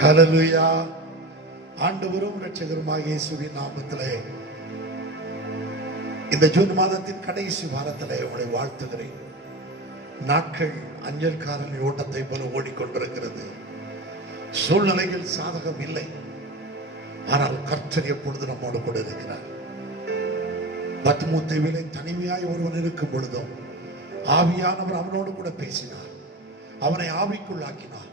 ஹல்லேலூயா. ஆண்டவரும் இரட்சகருமாகிய இயேசுவின் நாமத்திலே இந்த ஜூன் மாதத்தின் கடைசி வாரத்திலே உங்களை வாழ்த்துகிறேன். நாட்கள் அஞ்சல்காரன் ஓட்டத்தை போல ஓடிக்கொண்டிருக்கிறது. சூழ்நிலைகள் சாதகம் இல்லை, ஆனால் கர்த்தர் எப்பொழுது நம்மோடு கூட இருக்கிறார். பத்மூத்தேவிலே தனிமையாய் ஒருவன் இருக்கும் பொழுதும் ஆவியானவர் அவனோடு கூட பேசினார், அவனை ஆவிக்குள்ளாக்கினார்.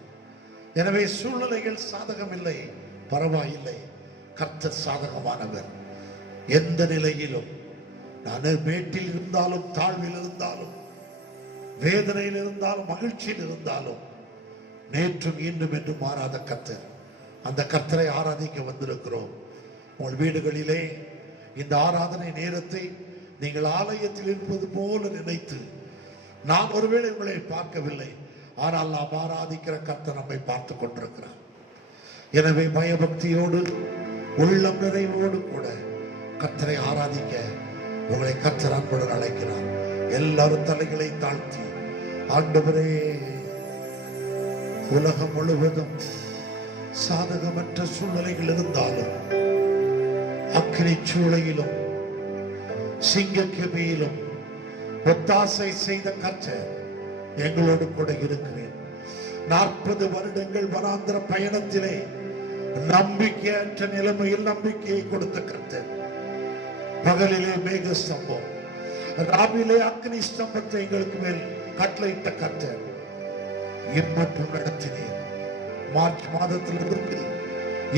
எனவே சூழ்நிலைகள் சாதகம் இல்லை, பரவாயில்லை, கர்த்தர் சாதகமானவர். எந்த நிலையிலும், நான் மேட்டில் இருந்தாலும், தாழ்வில் இருந்தாலும், வேதனையில் இருந்தாலும், மகிழ்ச்சியில் இருந்தாலும், நேற்றும் இன்றும் என்று மாறாத கர்த்தர், அந்த கர்த்தரை ஆராதிக்க வந்திருக்கிறோம். உங்கள் வீடுகளிலே இந்த ஆராதனை நேரத்தை நீங்கள் ஆலயத்தில் இருப்பது போல நினைத்து, நான் ஒருவேளை உங்களை பார்க்கவில்லை, ஆனால் நாம் ஆராதிக்கிற கர்த்தர் நம்மை பார்த்து கொண்டிருக்கிறார். எனவே பயபக்தியோடு, உள்ளம் நிறைவோடு கூட கர்த்தரை ஆராதிக்க உங்களை கர்த்தர் அன்புடன் அழைக்கிறார். எல்லாரும் தலைகளை தாழ்த்தி, ஆண்டவரே, உலகம் முழுவதும் சாதகமற்ற சூழ்நிலைகள் இருந்தாலும், அக்கினி சூளையிலும் சிங்கக்கெபியிலும் ஒத்தாசை செய்த கர்த்தர் எங்களோடு கூட இருக்கிறேன். 40 வருடங்கள் வனாந்திர பயணத்திலே நம்பிக்கையற்ற நிலைமையில் நம்பிக்கையை கொடுத்த கர்த்தர், பகலிலே மேக ஸ்தம்பம், ராவிலே அக்னி ஸ்தம்பத்தை எங்களுக்கு மேல் கட்டளையிட்ட கர்த்தர் இம்மட்டும் நடத்தினேன். மார்ச் மாதத்திலிருந்து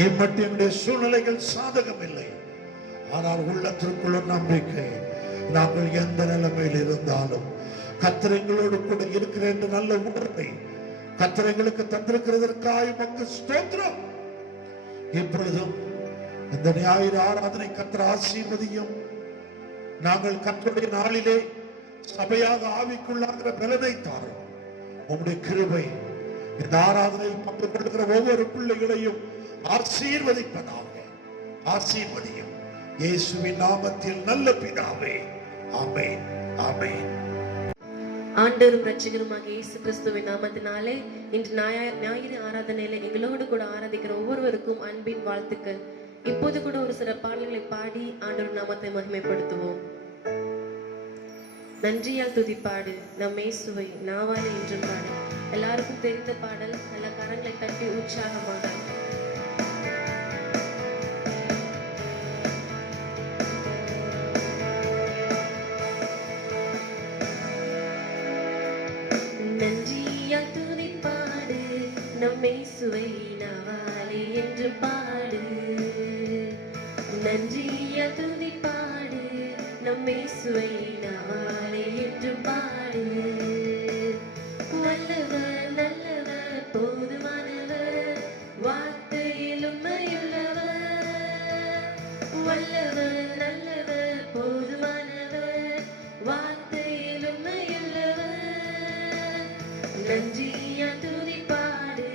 இம்மட்டும் என்னுடைய சூழ்நிலைகள் சாதகம் இல்லை, ஆனால் உள்ளத்திற்குள்ள நம்பிக்கை, நாங்கள் எந்த நிலைமையில் இருந்தாலும் கர்த்தர் எங்களோடு கூட இருக்கிறேன் என்ற நல்ல உணர்வை கர்த்தர் எங்களுக்கு தந்திருக்கிறதற்காக உமக்கு ஸ்தோத்திரம். இப்பொழுதும் இந்த ஞாயிறு ஆராதனை கர்த்தர் ஆசீர்வதியும். நாங்கள் கர்த்தருடைய நாளிலே சபையாக ஆவிக்குள்ளாகிற பலனை தாரும். உம்முடைய கிருபை இந்த ஆராதனையில் பங்கு கொள்கிற ஒவ்வொரு பிள்ளைகளையும் ஆசீர்வதிப்பதாக. ஆசீர்வதியும் இயேசுவின் நாமத்தில் நல்ல பிதாவே, ஆமென், ஆமென். ஆண்டவரும் இரட்சகருமாகிய இயேசு கிறிஸ்துவின் நாமத்தினாலே இன்று ஞாயிறு ஆராதனையில எங்களோடு கூட ஆராதிக்கிற ஒவ்வொருவருக்கும் அன்பின் வாழ்த்துக்கள். இப்போது கூட ஒரு சில பாடல்களை பாடி ஆண்டவர் நாமத்தை மகிமைப்படுத்துவோம். நன்றியால் துதிப்பாடு நம் இயேசுவை நாவாலே என்று பாடு. எல்லாருக்கும் தெரிந்த பாடல். நல்ல கரங்களை தட்டி உற்சாகமாக இயேசுவை நாவாலே என்று பாடு. நன்றியால் துதிப்பாடு நம் இயேசுவை நாவாலே என்று பாடு. வல்லவர், நல்லவர், போதுமானவர், வார்த்தையில் உண்மையுள்ளவர். வல்லவர், நல்லவர், போதுமானவர், வார்த்தையில் உண்மையுள்ளவர். நன்றியால் துதிப்பாடு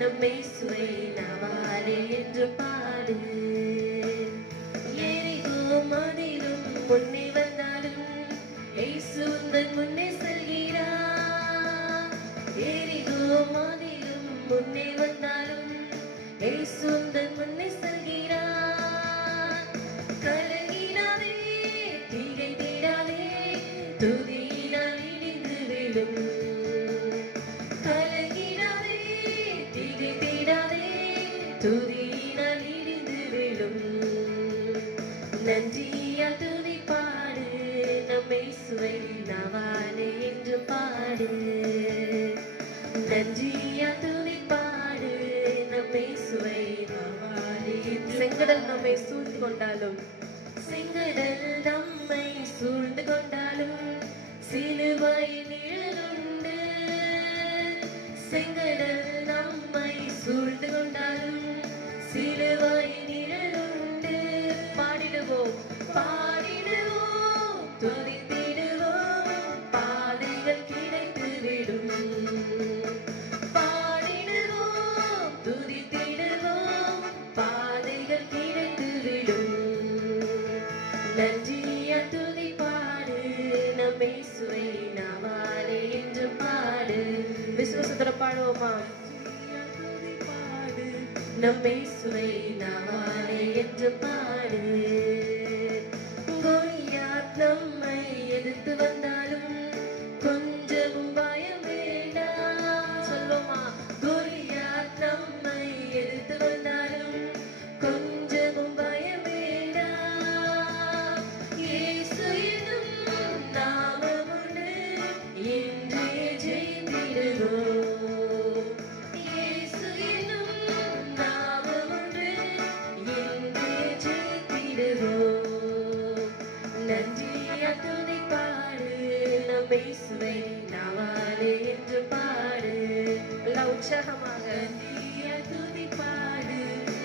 நம் இயேசுவை நாவாலே என்று பாடு. எரிகோ மதிலும் முன்னே வந்தாலும் இயேசு உந்தன் முன்னே செல்கிறார். எரிகோ மதிலும் முன்னே வந்தாலும் இயேசு உந்தன் முன்னே செல்கிறார். கலங்கிடாதே, திகைத்திடாதே, துதியினால் இடிந்து விழும். துதியினால் இடிந்து விழும். நன்றியால் துதிப்பாடு நம் இயேசுவை நாவாலே என்று பாடு. நன்றியால் துதிப்பாடு நம் இயேசுவை நாவாலே. செங்கடல் நம்மை சூழ்ந்து கொண்டாலும், செங்கடல் நம்மை சூழ்ந்து கொண்டாலும் சிலுவை நிழலுண்டு. செங்கடல் நம்மை சூழ்ந்து கொண்டாலும் சிலுவை நிழலுண்டு. பாடிடுவோம், பாடிடுவோம், துதித்திடுவோம், பாதைகள் கிடைத்து விடும். பாடிடுவோம், துதித்திடுவோம், பாதைகள் கிடைத்து விடும். நன்றியால் துதிப்பாடு நம் இயேசுவை நாவாலே என்று பாடு. விசுவாசத்தோட பாடுவோமா? நம் இயேசுவை நாவாலே என்று பாடு. கோலியாத் நம்மை எதிர்த்து வந்தாலும் கொஞ்சமும் பயம் வேண்டாம். சொல்லுமா, கோலியாத் நம்மை எதிர்த்து வந்தாலும் கொஞ்சமும் பயம் வேண்டாம். இயேசு எனும் நாமம் உண்டு, இன்றே ஜெயித்திடுவோம். இயேசு எனும் நாமம் உண்டு, இன்றே ஜெயித்திடுவோம். நன்றியால் துதி பாடு, நம் இயேசுவை நாவாலே என்று பாடு. எல்லாம் உற்சாகமாக நன்றியால் துதி பாடு,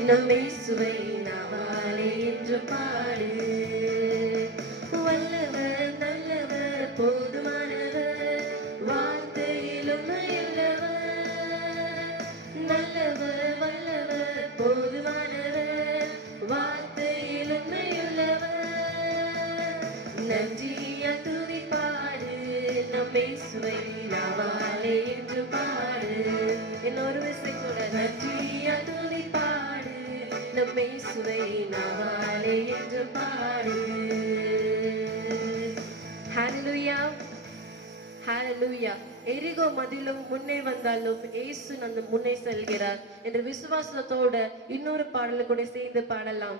நம் இயேசுவை நாவாலே என்று பாடு. வல்லவர் நல்லவர் போதுமானவர், வார்த்தையில் உண்மையுள்ளவர். நல்லவர் வல்லவர் போதுமானவர், வார்த்தையில் உண்மையுள்ளவர். நன்றியால் துதி பாடு, நம் இயேசுவை நாவாலே என்று பாடு. இன்னொரு விசை கூட நன்றியால் துதி பாடு, நம் இயேசுவை நாவாலே என்று பாடு. ஹalleluya, ஹalleluya. எரிகோ மதிலும் முன்னே வந்தாலும் இயேசு அந்த முன்னே செல்கிறார் என்ற விசுவாசத்தோட இன்னொரு பாடலை கூட சேர்ந்து பாடலாம்.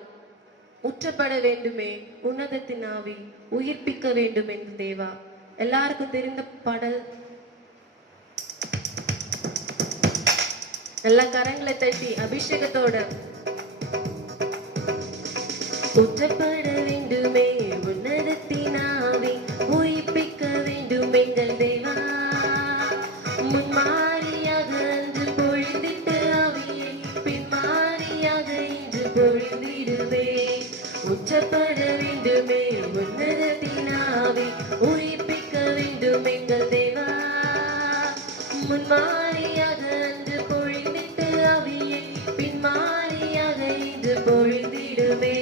உற்றப்பட வேண்டுமே உன்னதத்தின் ஆவி, உயிர்ப்பிக்க வேண்டும் என்று தேவா. எல்லாருக்கும் தெரிந்த பாடல். எல்லா கரங்களை தட்டி அபிஷேகத்தோட. உற்றப்பட வேண்டுமே உன்னதத்தின் ஆவி, உயிர்ப்பிக்க வேண்டும் எங்கள் தேவா. முன்மாரியாக அன்று பொழிந்திட்ட ஆவியை பின்மாரியாக இன்று பொழிந்திடுவே. உற்றப்பட வேண்டுமே உன்னதத்தின் ஆவி, உயிர்ப்பிக்க வேண்டும் எங்கள் தேவா. முன்மாரியாக அன்று பொழிந்திட்ட ஆவியை பின்மாரியாக இன்று பொழிந்திடுவே.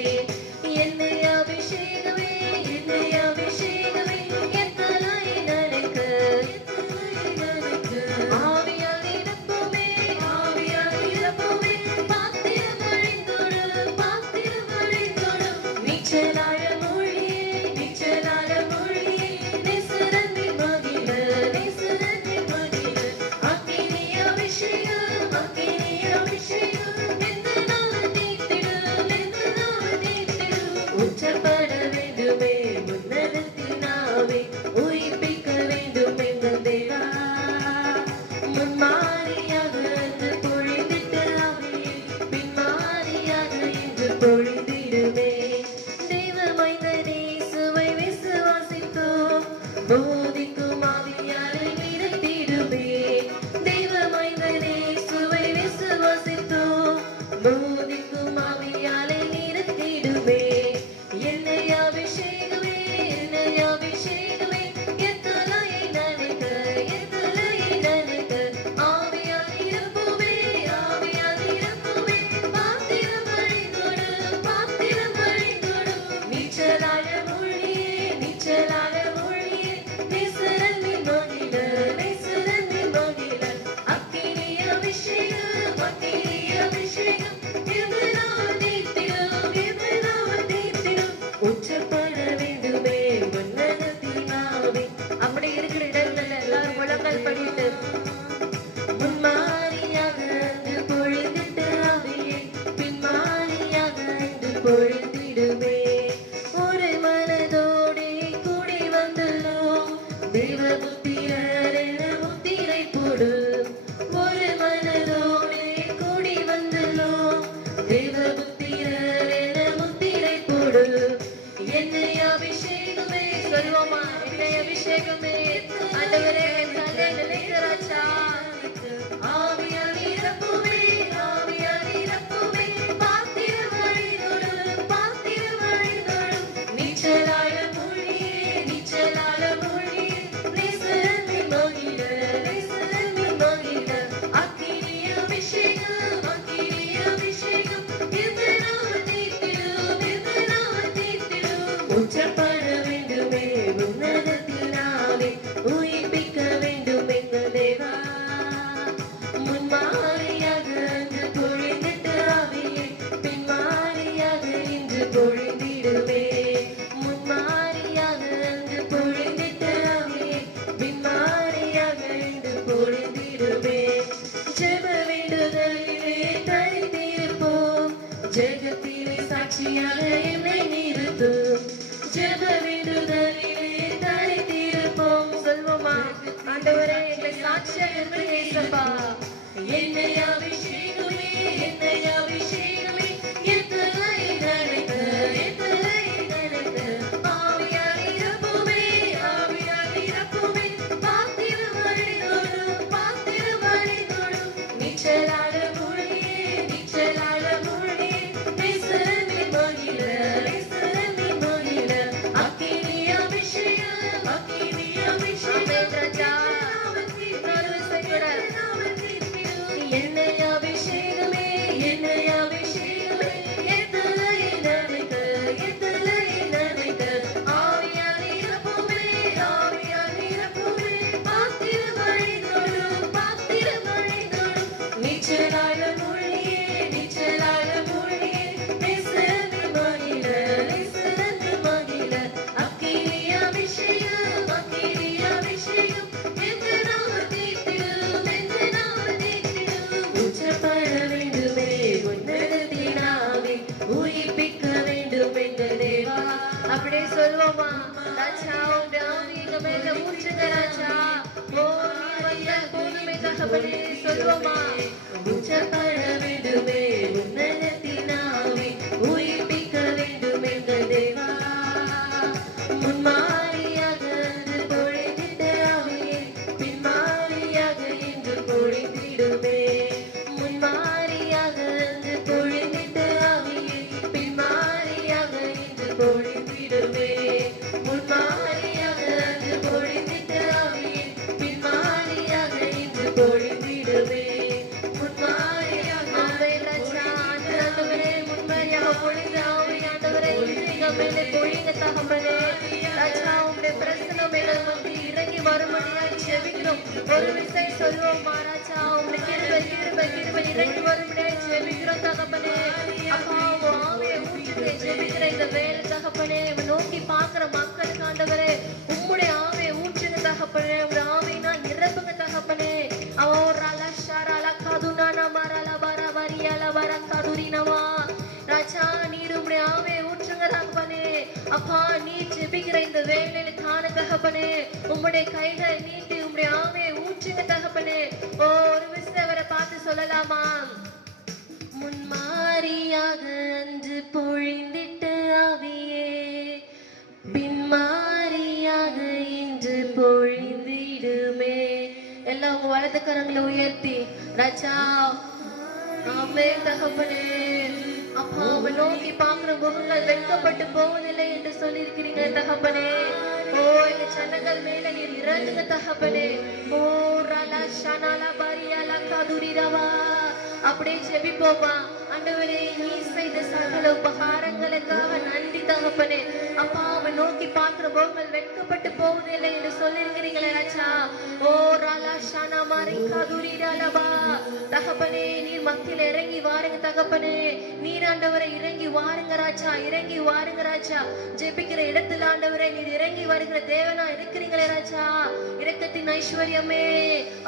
என்னை அபிஷேகமே, என்னை அபிஷேகமே, எத்தனை நனைக்க, ஆவியால் நிரப்புமே, ஆவியால் நிரப்புமே. பாத்திரம் அழிந்தோடும், பாத்திரம் அழிந்தோடும். நிச்சலாய மொழியே, நிச்சலாய மொழியே, நேசரனின் மகிழ, நேசரனின் மகிழ. அக்கினி அபிஷேகம், அக்கினி அபிஷேகம், எந்த நாள் தீர்த்திடும், எந்த நாள் தீர்த்திடும். உற்றப்பட வேண்டுமே உன்னதத்தின் ஆவி, உயிர்ப்பிக்க வேண்டும் எங்கள் தேவா. முன்மாரியாக அன்று பொழிந்திட்ட ஆவியை பின்மாரியாக இன்று பொழிந்திடுமே. தெய்வ மைந்தன் இயேசுவை விசுவாசித்தோம், போதிக்கும் ஆவியாரை நிறுத்திடுமே. தெய்வ மைந்தன் இயேசுவை விசுவாசித்தோம், போதிக்கும் ஆவியாரை நிறுத்திடுமே. என்னை அபிஷேகமே, என்னை அபிஷேகமே, எத்தலையை நனைக்க, எத்தலையை நனைக்க. ஆவியால் நிரப்புமே, ஆவியால் நிரப்புமே. பாத்திரம் அழிந்தோடும், பாத்திரம் அழிந்தோடும். நிச்சலாய மொழியே, நிச்சலாய மொழியே, நேசரனின் மகிழ, நேசரனின் மகிழ. அக்கினி அபிஷேகம், அக்கினி அபிஷேகம், எந்த நாள் தீர்த்திடும், எந்த நாள் தீர்த்திடும். உற்றப்பட வேண்டுமே உன்னதத்தின் ஆவி. அப்படி இருக்கிற இடத்துல எல்லாரும் முழங்கால் படிட்டு. முன்மாரியாக அன்று பொழிந்திட்ட ஆவியை பின்மாரியாக இன்று பொழிந்திடுமே. ஒரு மனதோடே கூடி வந்துள்ளோம், தேவபுத்திரர் என முத்திரை போடு. ஒரு மனதோடே கூடி வந்துள்ளோம், தேவபுத்திரர் என முத்திரை போடு. என்னை அபிஷேகமே, சொல்வோமா, என்னை அபிஷேகமே. ஆண்டவரே, என் தலை நினைக்கிறாச்சா. ஆவியால் நிரப்புமே, ஆவியால் நிரப்புமே. பாத்திரம் அழிந்தோடும், சாட்சியாக என்னை நிறுத்தும் ஜெப விடுதலிலே தரித்திருப்போம். சொல்வோமா? ஆண்டவரே எங்களை சாட்சியாக இருப்பீங்க இயேசப்பா. என்னை அபிஷேகமே, என்னை அபிஷேகமே, எத்தனை நினைக்க, எத்தனை நினைக்க, ஆவியால் நிரப்புமே, ஆவியால் நிரப்புமே, பாத்திரம் அழிந்தோடும், பாத்திரம் அழிந்தோடும், நீச்சலாட மொழியே, நீச்சலாட மொழியே, பேசுறமே மகிழ, பேசுறமே மகிழ, அக்கினி அபிஷேகம், அக்கினி அபிஷேகம், ராஜா என்னை அபிஷேகமே, என்னை அபிஷேகமே, எத்தனை நினைக்க, எத்தனை நினைக்க, ஆவியால் நிரப்புமே, ஆவியால் நிரப்புமே, பாத்திரம் அழிந்தோடும், பாத்திரம் அழிந்தோடும், நீச்சலாட மொழியே, நீச்சலாட மொழியே, பேசுறமே மகிழ, பேசுறமே மகிழ, அக்கினி அபிஷேகம், அக்கினி அபிஷேகம், எந்த நாமம் தீர்த்திடும், எந்த நாமம் தீர்த்திடும், உச்சப்பட வேண்டுமே உன்னதத்தினாவே, உயிர்ப்பிக்க வேண்டும் எங்கள் தேவா. அப்படியே சொல்வோமா? ராஜா உங்க ஆவி எங்க மேல ஊற்றுங்க ராஜா. ஓ நீர் வந்தால் போதுமே தகப்பனே. சொல்வோமா? உச்சப்பட வேண்டுமே உன்னதத்தினாவே, உயிர்ப்பிக்க வேண்டும் எங்கள் தேவா. முன்மாரியாக அன்று பொழிந்திட்ட ஆவியே, பின்மாரியாக இன்று பொழிந்திடுமே. முன்மாரியாக அன்று பொழிந்திட்ட ஆவியே, பின்மாரியாக இன்று பொழிந்திடுமே. முன்மாரியாக அன்று பொழிந்திட்ட ஆவியே, பின்மாரியாக இன்று பொழிந்திடுமே. முன்மாரியாக ஆண்டவரே, முன்மாரியாக பொழிந்த ஆவி ஆண்டவரே, இன்று எங்கள் மேலே பொழிங்க தகப்பனே. ராஜா உம்முடைய பிரசன்னம் எங்கள் மத்தியில் இறங்கி வரும்படியாய் ஜெபிக்கிறோம். ஒரு விசை சொல்வோம் ராஜா, உம்முடைய கிருபை கிருபை கிருபை இறங்கி வரும்படியாய் ஜெபிக்கிறோம் தகப்பனே. அப்பா உன் ஆவியை ஊற்றுங்க ஜெபிக்கிற இந்த வேலை தகப்பனே. நோக்கி பார்க்கிற மக்களுக்கு ஆண்டவரே உம்முடைய ஆவியை ஊற்றுங்க தகப்பனே. உம்முடைய ஆவியினா நிரப்புங்க தகப்பனே. அவரால ஷரால கதுனானா மரல வர வரியால வர கதுரினவா. ராஜா நீர் உம்முடைய ஆவியை ஊற்றுங்க தகப்பனே. அப்பா நீர் ஜெபிக்கிற இந்த வேலையில காண தகப்பனே. உம்முடைய கைகளை நீட்டி உம்முடைய ஆவியை ஊற்றுங்க தகப்பனே. ஒரு விசை அவரை பார்த்து சொல்லலாமா? முன்மாரியாக அன்று பொழிந்திட்ட ஆவியே, பின்மாரியாக இன்று பொழிந்திடுமே. எல்லாம் உங்க வலது கரங்களை உயர்த்தி ராஜா ஆமே தகப்பனே. அப்பா அவ நோக்கி பார்க்கிற முகங்கள் வெட்கப்பட்டு போவதில்லை என்று சொல்லியிருக்கிறீங்க தகப்பனே. ஓ எங்க ஜனங்கள் மேல நீர் இறங்குங்க தகப்பனே. ஓ ரலா ஷனாலா பரியாலா கதுரிரவா. அப்படியே ஜெபிப்போமா? ஆண்டவரே நீ செய்த சகல உபகாரங்களுக்காக நன்றி தகப்பனே. அப்பா அவ நோக்கி பார்க்கிற முகங்கள் வெட்கப்பட்டு போவதில்லை என்று சொல்லியிருக்கிறீங்களே ராஜா. ஓ ரலா ஷனா மாரி கதுரிரலவா. தகப்பனே நீர் மத்தியில் இறங்கி வாருங்க தகப்பனே. நீர் ஆண்டவரை இறங்கி வாருங்க ராஜா, இறங்கி வாருங்க ராஜா. ஜெபிக்கிற இடத்துல ஆண்டவரை நீர் இறங்கி வருகிற தேவனா இருக்கிறீங்களே ராஜா. இரக்கத்தின் ஐஸ்வர்யமே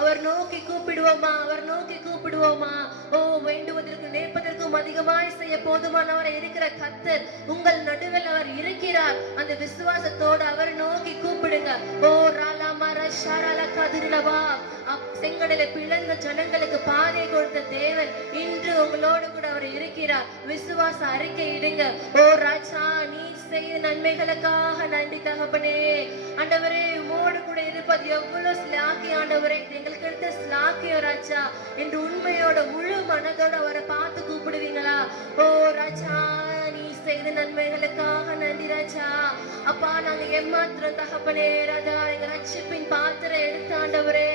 அவர் நோக்கி கூப்பிடுவோமா? அவர் நோக்கி கூப்பிடுவோமா? ஓ வேண்டுவதற்கு நேர்ப்பதற்கும் அதிகமாய் செய்ய போதுமானவரை இருக்கிற கர்த்தர் உங்கள் நடுவில் அவர் இருக்கிறார். அந்த விசுவாசத்தோடு அவர் நோக்கி கூப்பிடுங்க. ஓ ராலாமர ஷாராலா கதிரலவா. செங்கடலை பிளந்த ஜனங்களுக்கு பாதை கொடுத்த தேவன் இன்று உங்களோடு கூட அவர் இருக்கிறார். விசுவாச அறிக்கை இடுங்க. ஓ ராஜா நீ செய்த நன்மைகளுக்காக நன்றி தகப்பனே. ஆண்டவரே உமோடு கூட இருப்பது எவ்வளவு ஸ்லாக்கியம் ஆண்டவரே. எங்களுக்கு எடுத்த ஸ்லாக்கியம் ராஜா என்று உண்மையோட முழு மனதோட அவரை பார்த்து கூப்பிடுவீங்களா? ஓ ராஜா நீ செய்த நன்மைகளுக்காக நன்றி ராஜா. அப்பா நாங்க ஏமாத்திரம் தகப்பனே ராஜா. எங்க ரட்சிப்பின் பாத்திரம் எடுத்து ஆண்டவரே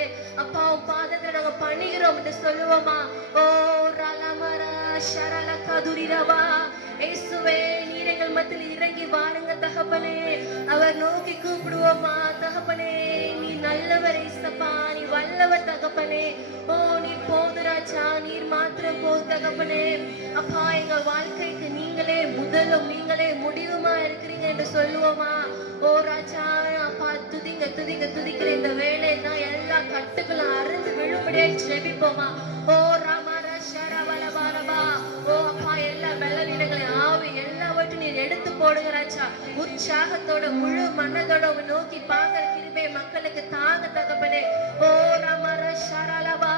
அப்பா உன் பாதத்துல நாங்க பணிகிறோம் என்று சொல்லுவோமா? ஓ ராலாமரா ஷரலா கதுரிரவா. இயேசுவே நீர் எங்கள் மத்தியில் இறங்கி வாருங்க தகப்பனே. அவர் நோக்கி கூப்பிடுவோமா? தகப்பனே நீ நல்லவர் இயேசப்பா, நீ வல்லவர் தகப்பனே. ஓ நீ போது ராஜா, நீர் மாத்திரம் போது தகப்பனே. அப்பா எங்க வாழ்க்கைக்கு நீங்களே முதலும் நீங்களே முடிவுமா இருக்கிறீங்க என்று சொல்லுவோமா? ஓ ராஜா அப்பா துதிங்க துதிங்க துதிக்கிற இந்த வேலை தான் எல்லா கட்டுகளும் அறுந்து விழும்படியா ஜெபிப்போமா? ஓ ராமா ரஷரவலவலவா. ஓ அப்பா எல்லா பலவீனங்களை ஆவி எல்லா ராஜா. உற்சாகத்தோட முழு மனதோட உம்மை நோக்கி பார்க்கிற கிருபை மக்களுக்கு தாங்க தகப்பனே. ஓ ரமர ஷரலபா.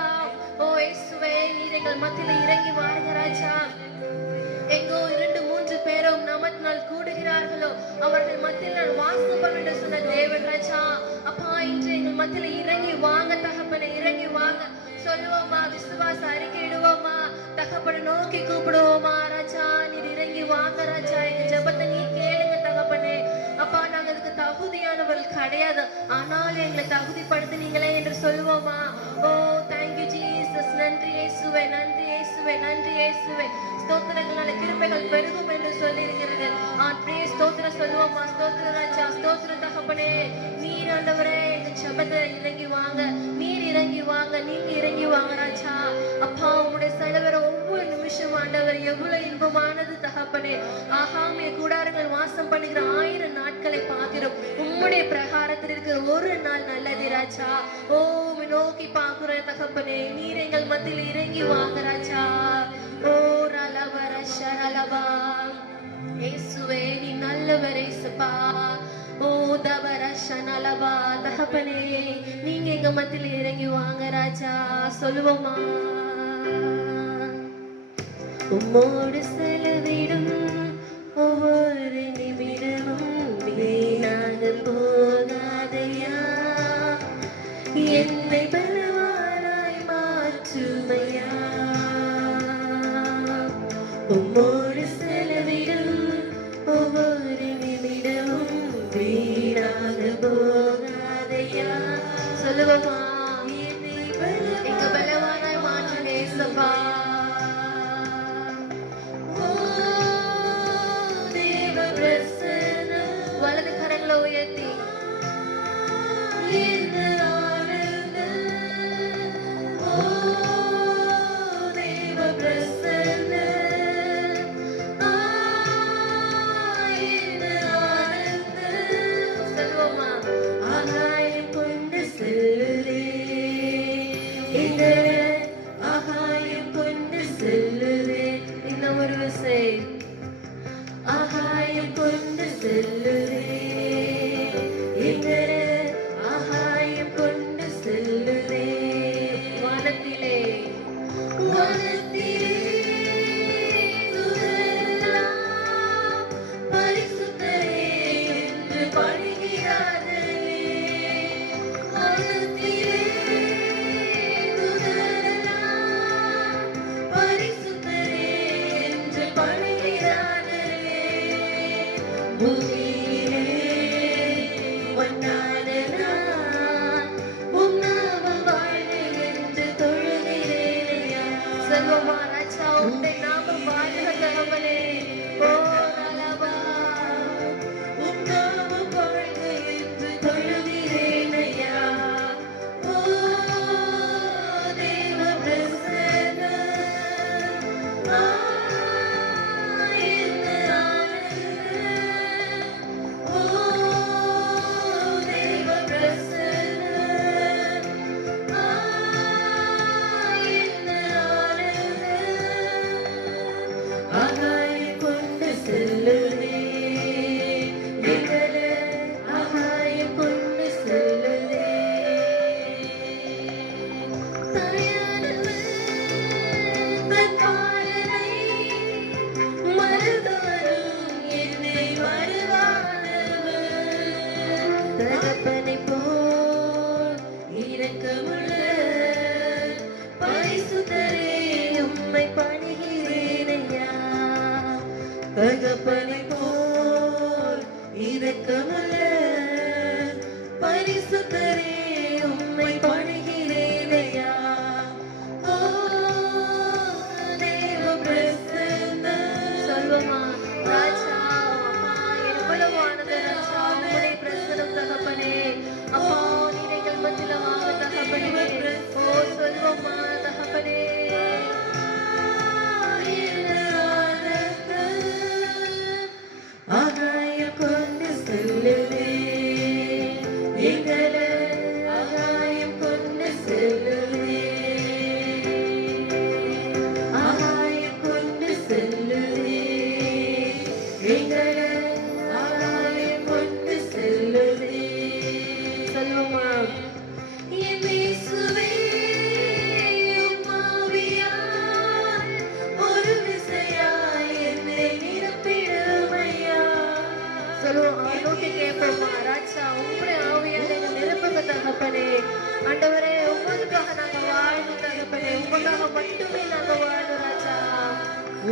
ஓ இயேசுவே, நீர் எங்கள் மத்தியில இறங்கி வாருங்க ராஜா. எங்கோ 2-3 பேரும் நாமத்தினால் கூடுகிறார்களோ அவர்கள் மத்தியில் நான் வாசம் பண்ண சொன்ன தேவன் ராஜா. அப்பா, இன்று எங்கள் மத்தியில இறங்கி வாங்க தகப்பனே, இறங்கி வாங்க. சொல்லுவோமா, விசுவாச அறிக்கையிடுவோமா, தகப்பனை நோக்கி கூப்பிடுவோமா ராஜா. நீர் இறங்கி வாங்க ராஜா. எங்க ஜெபத்தை நீ கேளுங்க தகப்பனே. அப்பா, நாங்க அதுக்கு தகுதியானவர்கள் கிடையாது, ஆனால் எங்களை தகுதிப்படுத்தினீங்களே என்று சொல்லுவோமா. ஓ தேங்க்யூ ஜீசஸ். நன்றி இயேசுவே, நன்றி இயேசுவே, நன்றி இயேசுவே. ஸ்தோத்திரங்களால கிருபைகள் பெருகும் என்று சொல்லி இருக்கிறது. அப்படியே ஸ்தோத்திரம் சொல்லுவோமா. ஸ்தோத்திர ராஜா, ஸ்தோத்திர தகப்பனே. நீர் ஆண்டவரே எங்க ஜெபத்தை இறங்கி வாங்க, நீர் இறங்கி வாங்க, நீங்க இறங்கி வாங்க ராஜா. அப்பா, உங்களுடைய செலவர ஒவ்வொரு நிமிஷம் ஆண்டவர் எவ்வளவு இன்பமானது தகப்பனே. ஆகாமிய கூடாரங்கள் வாசம் பண்ணுகிற 1000 நாட்களை பார்க்கிறோம். உம்முடைய பிரகாரத்தில் இருக்கிற ஒரு நாள் நல்லது ராஜா. ஓ உம்மை நோக்கி பார்க்கிற தகப்பனே, நீர் எங்கள் மத்தியில் இறங்கி வாங்க ராஜா. ஓ ரலவர ஷரலபா. இயேசுவே, நீ நல்லவர் இயேசுப்பா. ஓ தவர ஷனலபா. தகப்பனே, நீங்க எங்க மத்தியில இறங்கி வாங்க ராஜா. சொல்லுவோமா. உம்மோடு செலவிடும் ஒவ்வொரு நிமிடமும் வீணாக போகாதையா. என்னை பலவானாய் மாற்றுமையா. உம்மோடு செலவிடும் ஒவ்வொரு நிமிடமும் வீணாக போகாதையா. சொல்லுவோமா. எங்க பலவானாய் மாற்றுங்க இயேசுப்பா. வலது கரங்களை உயர்த்தி சொல்லுவோமா. ஆகாயம் கொண்டு செல்லுதே, ஆகாயம் கொண்டு செல்லுதே. இன்னும் ஒரு விசை. ஆகாயம் கொண்டு செல்லுதே, ஆகாயம் கொண்டு செல்லுதே. வானத்திலே வானத்திலே தூதரெல்லாம் பரிசுத்தரே என்று பாடுகிறார்களே. வானத்திலே தூதரெல்லாம் பரிசுத்தரே என்று பாடுகிறார்களே. பூமியிலே பொன்னான நான் உம் நாமம் வாழ்க என்று தொழுகிறேனையா. சொல்லுவோமா ராஜா. உம்முடைய நாமம் வாழ்க தகப்பனே. ஓ ரலபா. உம் நாமம் வாழ்க என்று தொழுகிறேனையா. ஓ தேவ பிரசன்னம். ஆகாயம் கொண்டு செல்லுதே, ஆகாயம் கொண்டு செல்லுதே. தயானவர் தற்காலனை மறந்தவரும் என்னை மறவாதவர். தகப்பனை போல் இரக்கமுள்ள பரிசுத்தரே உம்மை பணிகிறேனையா. தகப்பனை போல் இரக்கமுள்ள பரிசுத்தரே உம்மை பணிகிறேனையா. ஓ தேவ பிரசன்னம். சொல்லுமா ராஜா. அப்பா, எவ்வளவானது ராஜா உம்முடைய பிரசன்னம் தகப்பனே. அப்பா, நீர் எங்கள் மத்தியில வாங்க தகப்பனே. ஓ சொல்லுவோமா தகப்பனே.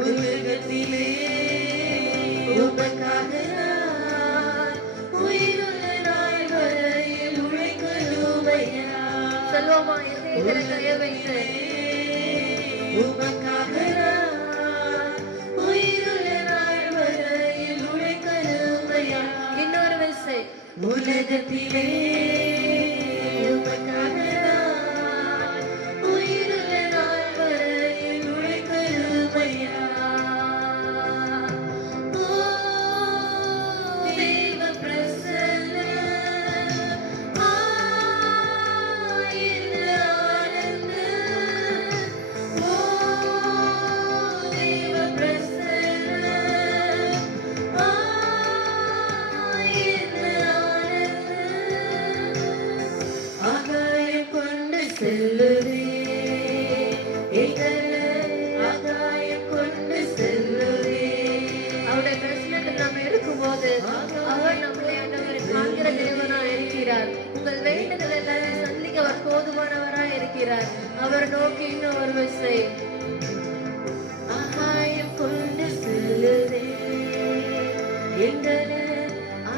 உலகத்திலே உமக்காக நான் உயிருள்ள நாள் வரையில் உழைக்கணுமையா. சொல்லுவோமா? இதயத்திலே கையை வைத்து உமக்காக நான் உயிருள்ள நாள் வரையில் உழைக்கணுமையா. இன்னொரு வயசு உலகத்திலே உமக்காக நான் உயிருள்ள நாள் வரையில் உழைக்கணுமையா. ஓ தேவ பிரசன்னம், என்ன ஆனந்தம். ஓ தேவ பிரசன்னம், என்ன ஆனந்தம். ஆகாயம் கொண்டு செல்லுதே எங்களை, ஆகாயம் கொண்டு செல்லுதே. அவருடைய பிரச்சனைகள் நாம் இருக்கும்போது அவர் நம்முடைய ஆண்டவர் காண்கிற தேவனாய் இருக்கிறார். உங்கள் வேண்டுதல் எல்லாரும் சந்திக்க அவர் போதுமானவராய் இருக்கிறார். அவர் நோக்கி இன்னும் ஒரு விசை ஆகாயம் கொண்டு செல்லுதே எங்களை,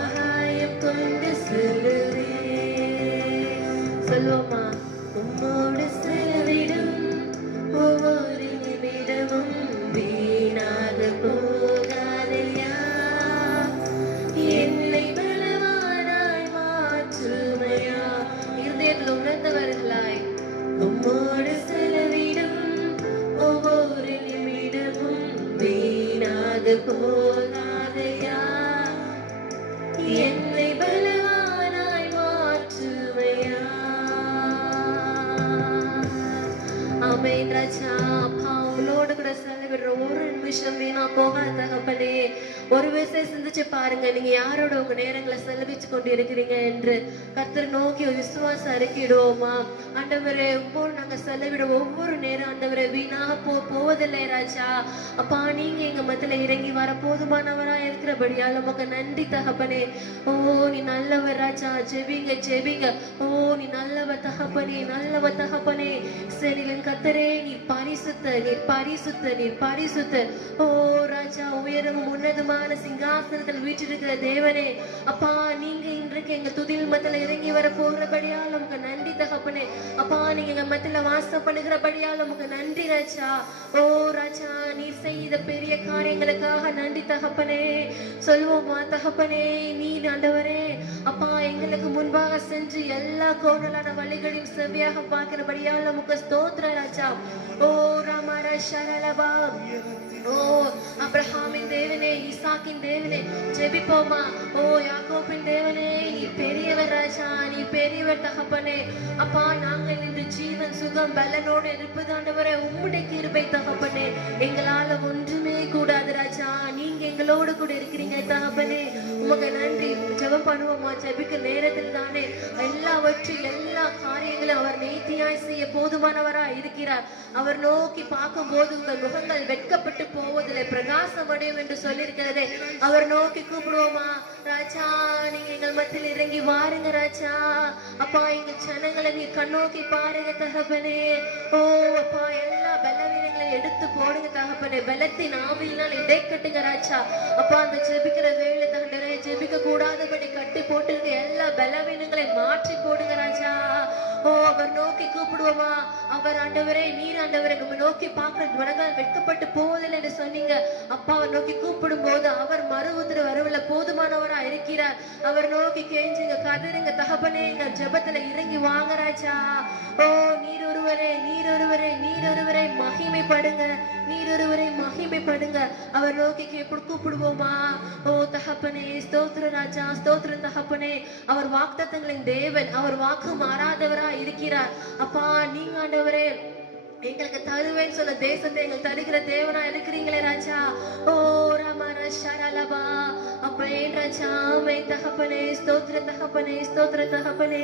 ஆகாயம் கொண்டு செல்லுதே. சொல்லுவோமா? உம்மோடு செலவிடும் ஒவ்வொரு நிமிடமும் வீணாக போகாதையா. என்னை பலவானாய் மாற்றுமையா. இருதயத்தில் உணர்ந்தவர்களாய் உம்மோடு செலவிடும் ஒவ்வொரு நிமிடமும் வீணாக போகாதையா. என்னை பலவானாய் மாற்றுமையா. ஆமென் ராஜா. அப்பா உங்களோடு கூட செலவிடுற ஒரு நிமிஷம் வீணா போகாத தகப்பனே. ஒரு விஷயம் சிந்திச்சு பாருங்க, நீங்க யாரோட உங்க நேரங்களை செலவிச்சு கொண்டு இருக்கிறீங்க என்று கர்த்தர் நோக்கி ஒரு விசுவாசம் அறிக்கிடுவோமா? ஆண்டவரே, உங்களோடு நாங்க செலவிட ஒவ்வொரு நேரம் ஆண்டவரே வீணாக போவதில்லை ராஜா. அப்பா நீங்க எங்க மத்தியில இறங்கி வர போதுமானவரா இருக்கிறபடியால் உமக்கு நன்றி தகப்பனே. ஓ நீ நல்லவர் ராஜா. ஜெபிங்க ஜெபிங்க. ஓ நீ நல்லவர் தகப்பனே, நல்லவர் தகப்பனே. சரிலின் கர்த்தரே, நீர் பரிசுத்த, நீர் பரிசுத்த, நீர் பரிசுத்த. ஓ ராஜா, உயரமும் உன்னதமான சிங்காசனத்தில் வீற்றிருக்கிற தேவனே. அப்பா நீங்க இன்றைக்கு எங்க துதில் மத்தியில இறங்கி வர போகிறபடியால் உமக்கு நன்றி தகப்பனே. அப்பா நீங்க எங்க மத்தியில வாசம் பண்ணுகிறபடியால் உமக்கு நன்றி ராஜா. ஓ ராஜா, நீர் செய்த பெரிய காரியங்களுக்காக நன்றி தகப்பனே. சொல்லுவோமா தகப்பனே? நீ ஆண்டவரே அப்பா எங்களுக்கு முன்பாக சென்று எல்லா கோணலான வழிகளையும் செவ்வியாக பார்க்கிறபடியால் உமக்கு ஸ்தோத்திர ராஜா. ஓ ராமரா ஷரலபா. ஓ அப்ரஹாமின் தேவனே, ஈசாக்கின் தேவனே, ஜெபிப்போமா? ஓ யாக்கோபின் தேவனே, நீ பெரியவர் ராஜா, நீ பெரியவர் தகப்பனே. அப்பா நாங்கள் இன்று ஜீவன் சுகம் பலனோடு இருப்பது ஆண்டவரே உம்முடைய கிருபை தகப்பனே. எங்களால ஒன்றுமே கூடாது ராஜா. நீங்க எங்களோடு கூட இருக்கிறீங்க தகப்பனே. உமக்கு நன்றி. ஜெபம் பண்ணுவோமா? ஜெபிக்க நேரத்தில் தானே எல்லாவற்றையும் எல்லா காரியங்களும் அவர் நேர்த்தியாய் செய்ய போதுமானவராய் இருக்கிறார். அவர் நோக்கி பார்க்கும் போது உங்கள் முகங்கள் வெட்கப்பட்டு போவதில்லை, பிரகாசம் அடையும் என்று சொல்லியிருக்கிறதே. அவர் நோக்கி கூப்பிடுவோமா? ராஜா நீங்க எங்கள் மத்தியில் இறங்கி வாருங்க ராஜா. அப்பா எங்க ஜனங்களை நீ கண்ணோக்கி பாருங்க தகப்பனே. ஓ அப்பா எல்லா பலவீனங்களை எடுத்து போடுங்க தகப்பனே. பலத்தின் ஆவியினால் இடை கட்டுங்க ராஜா. அப்பா அந்த ஜெபிக்கிற வேலை தகண்டரை ஜெபிக்க கூடாதபடி கட்டி போட்டிருக்க எல்லா பலவீனங்களை மாற்றி போடுங்க ராஜா. ஓ அவர் நோக்கி கூப்பிடுவோமா? அவர் ஆண்டவரே, நீர் ஆண்டவரை நம்ம நோக்கி பார்க்கிற மனங்கள் வெட்கப்பட்டு போவதில்லை என்று சொன்னீங்க. அப்பா அவர் நோக்கி கூப்பிடும் போது அவர் மறு உத்தரவு வரவில்லை, போதுமானவரா இருக்கிறார். அவர் நோக்கி கெஞ்சுங்க, கதறுங்க தகப்பனே. எங்க ஜெபத்துல இறங்கி வாங்க ராஜா. ஓ நீர் ஒருவரே, நீர் ஒருவரே, நீர் ஒருவரை மகிமைப்படுங்க, நீர் ஒருவரை மகிமைப்படுங்க. அவர் நோக்கி கூப்பிடுவோமா? ஓ தகப்பனே ஸ்தோத்திர ராஜா, ஸ்தோத்திர தகப்பனே. அவர் வாக்குத்தத்தங்களின் தேவன், அவர் வாக்கு மாறாதவரா இருக்கிறார். அப்பா நீங்க ஆண்டவரே எங்களுக்கு தருவேன்னு சொல்ல தேசத்தை எங்கள் தருகிற தேவனா இருக்கிறீங்களே ராஜா. ஓ ராமர ஷரலபா. அப்பே ராஜா மை தகப்பனே, ஸ்தோத்திர தகப்பனே, ஸ்தோத்திர தகப்பனே.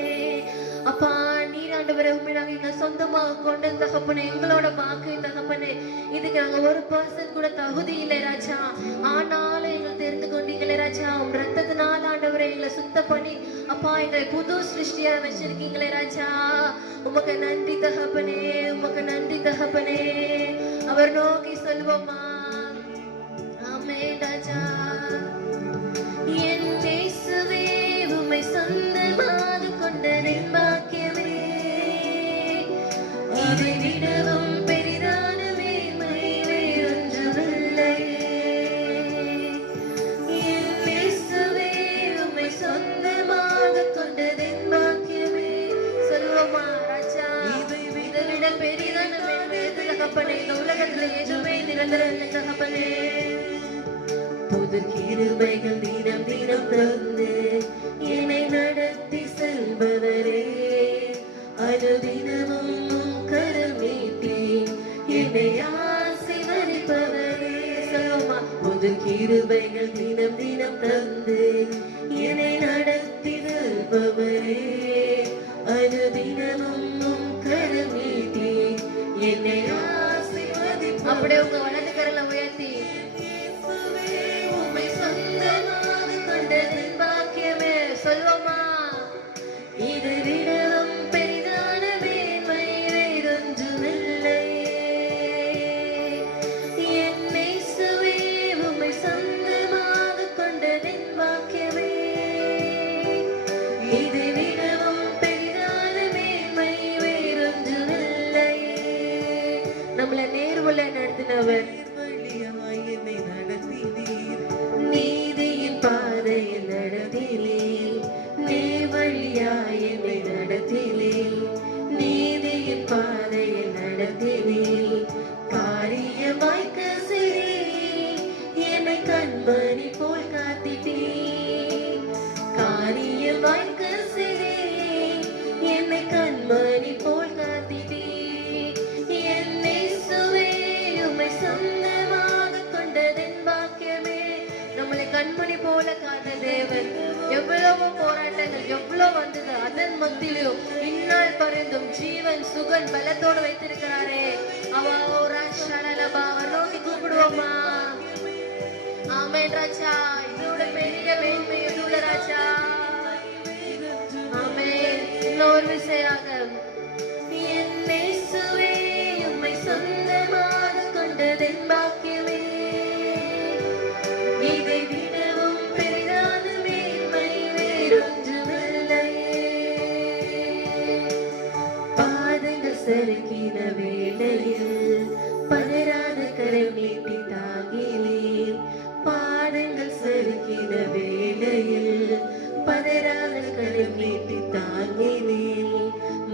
அப்பா நீர் ஆண்டவரே உண்மை நாங்க எங்க சொந்தமாக கொண்டு தகப்பனே, எங்களோட வாக்கு தகப்பனே. இதுக்கு நாங்க ஒரு பர்சன் கூட தகுதி இல்லை ராஜா. ஆனாலும் எங்களை தெரிந்து கொண்டீங்களே ராஜா. உன் ரத்தத்தினால ஆண்டவரே எங்களை சுத்தம் பண்ணி அப்பா எங்களை புது சிருஷ்டியா வச்சிருக்கீங்களே ராஜா. உமக்கு நன்றி தகப்பனே, உமக்கு நன்றி தகப்பனே. அவர் நோக்கி சொல்லுவோமா? தகப்பனே. புது கிருபைகள் தினம் தினம் தந்து என்னை நடத்தி செல்பவரே, அனுதினமும் உம் கரம் நீட்டி என்னை ஆசீர்வதிப்பவரே. சொல்லுமா, புது கிருபைகள் தினம் தினம் தந்து என்னை நடத்தி செல்பவரே, அனுதினமும் உம் கரம் நீட்டி என்னை ஆசீர்வதிப்பவரே. அப்படியே உங்க வலது கரல உயர்த்தி, உம்மை சொந்தமாக கொண்டதின் பாக்கியமே. சொல்லுமா, இது விடவும் பெரிதான மேன்மை வேறொன்றுமில்லை. என்னை சுவே உம்மை சொந்தமாக கொண்டதின் பாக்கியமே, இது விடவும் பெரிதான மேன்மை வேறொன்றுமில்லை. நம்மளை நேர்வழி நடத்தினவர், என்னை நடத்தினீர், நீதியின் பாதையில் நடத்தினீர், நேர்வழியாய் என்னை நடத்தினீர், நீதியின் பாதையில் நடத்தினீர், காரியமாய்க்க செய்தீர், என்னை கண்மணி போல் காத்திட்டீர், காரியமாய்க்க செய்தீர், என்னை கண்மணி போல் காத்திட்டீர். என்னை சுவே உம்மை சொந்தமாக கொண்டதின் பாக்கியமே. நம்மளை கண்மணி போல காத்த தேவன், எவ்வளவோ போராட்டங்கள் எவ்வளவு வந்தது, அதன் மத்தியிலும் இந்நாள் பரிந்தும் ஜீவன் சுகன் பலத்தோடு வைத்திருக்கிறாரே. அவர் நோக்கி கூப்பிடுவோமா? ஆமென் ராஜா, இதோட பெரிய மேன்மை எதுவுள்ள ராஜா. ஆமென். இன்னொரு விசையாக, என்னை சுவே உம்மை சொந்தமாக கொண்டதின் பாக்கியமே, இதை விடவும் பெரிதான மேன்மை வேறொன்றுமில்லை. பாதங்கள் சறுக்கின வேளையில் பதறாத கரம் நீட்டி தாங்கினீர், பாதங்கள் சறுக்கின வேளையில் பதறாத கரம் நீட்டி தாங்கினீர்,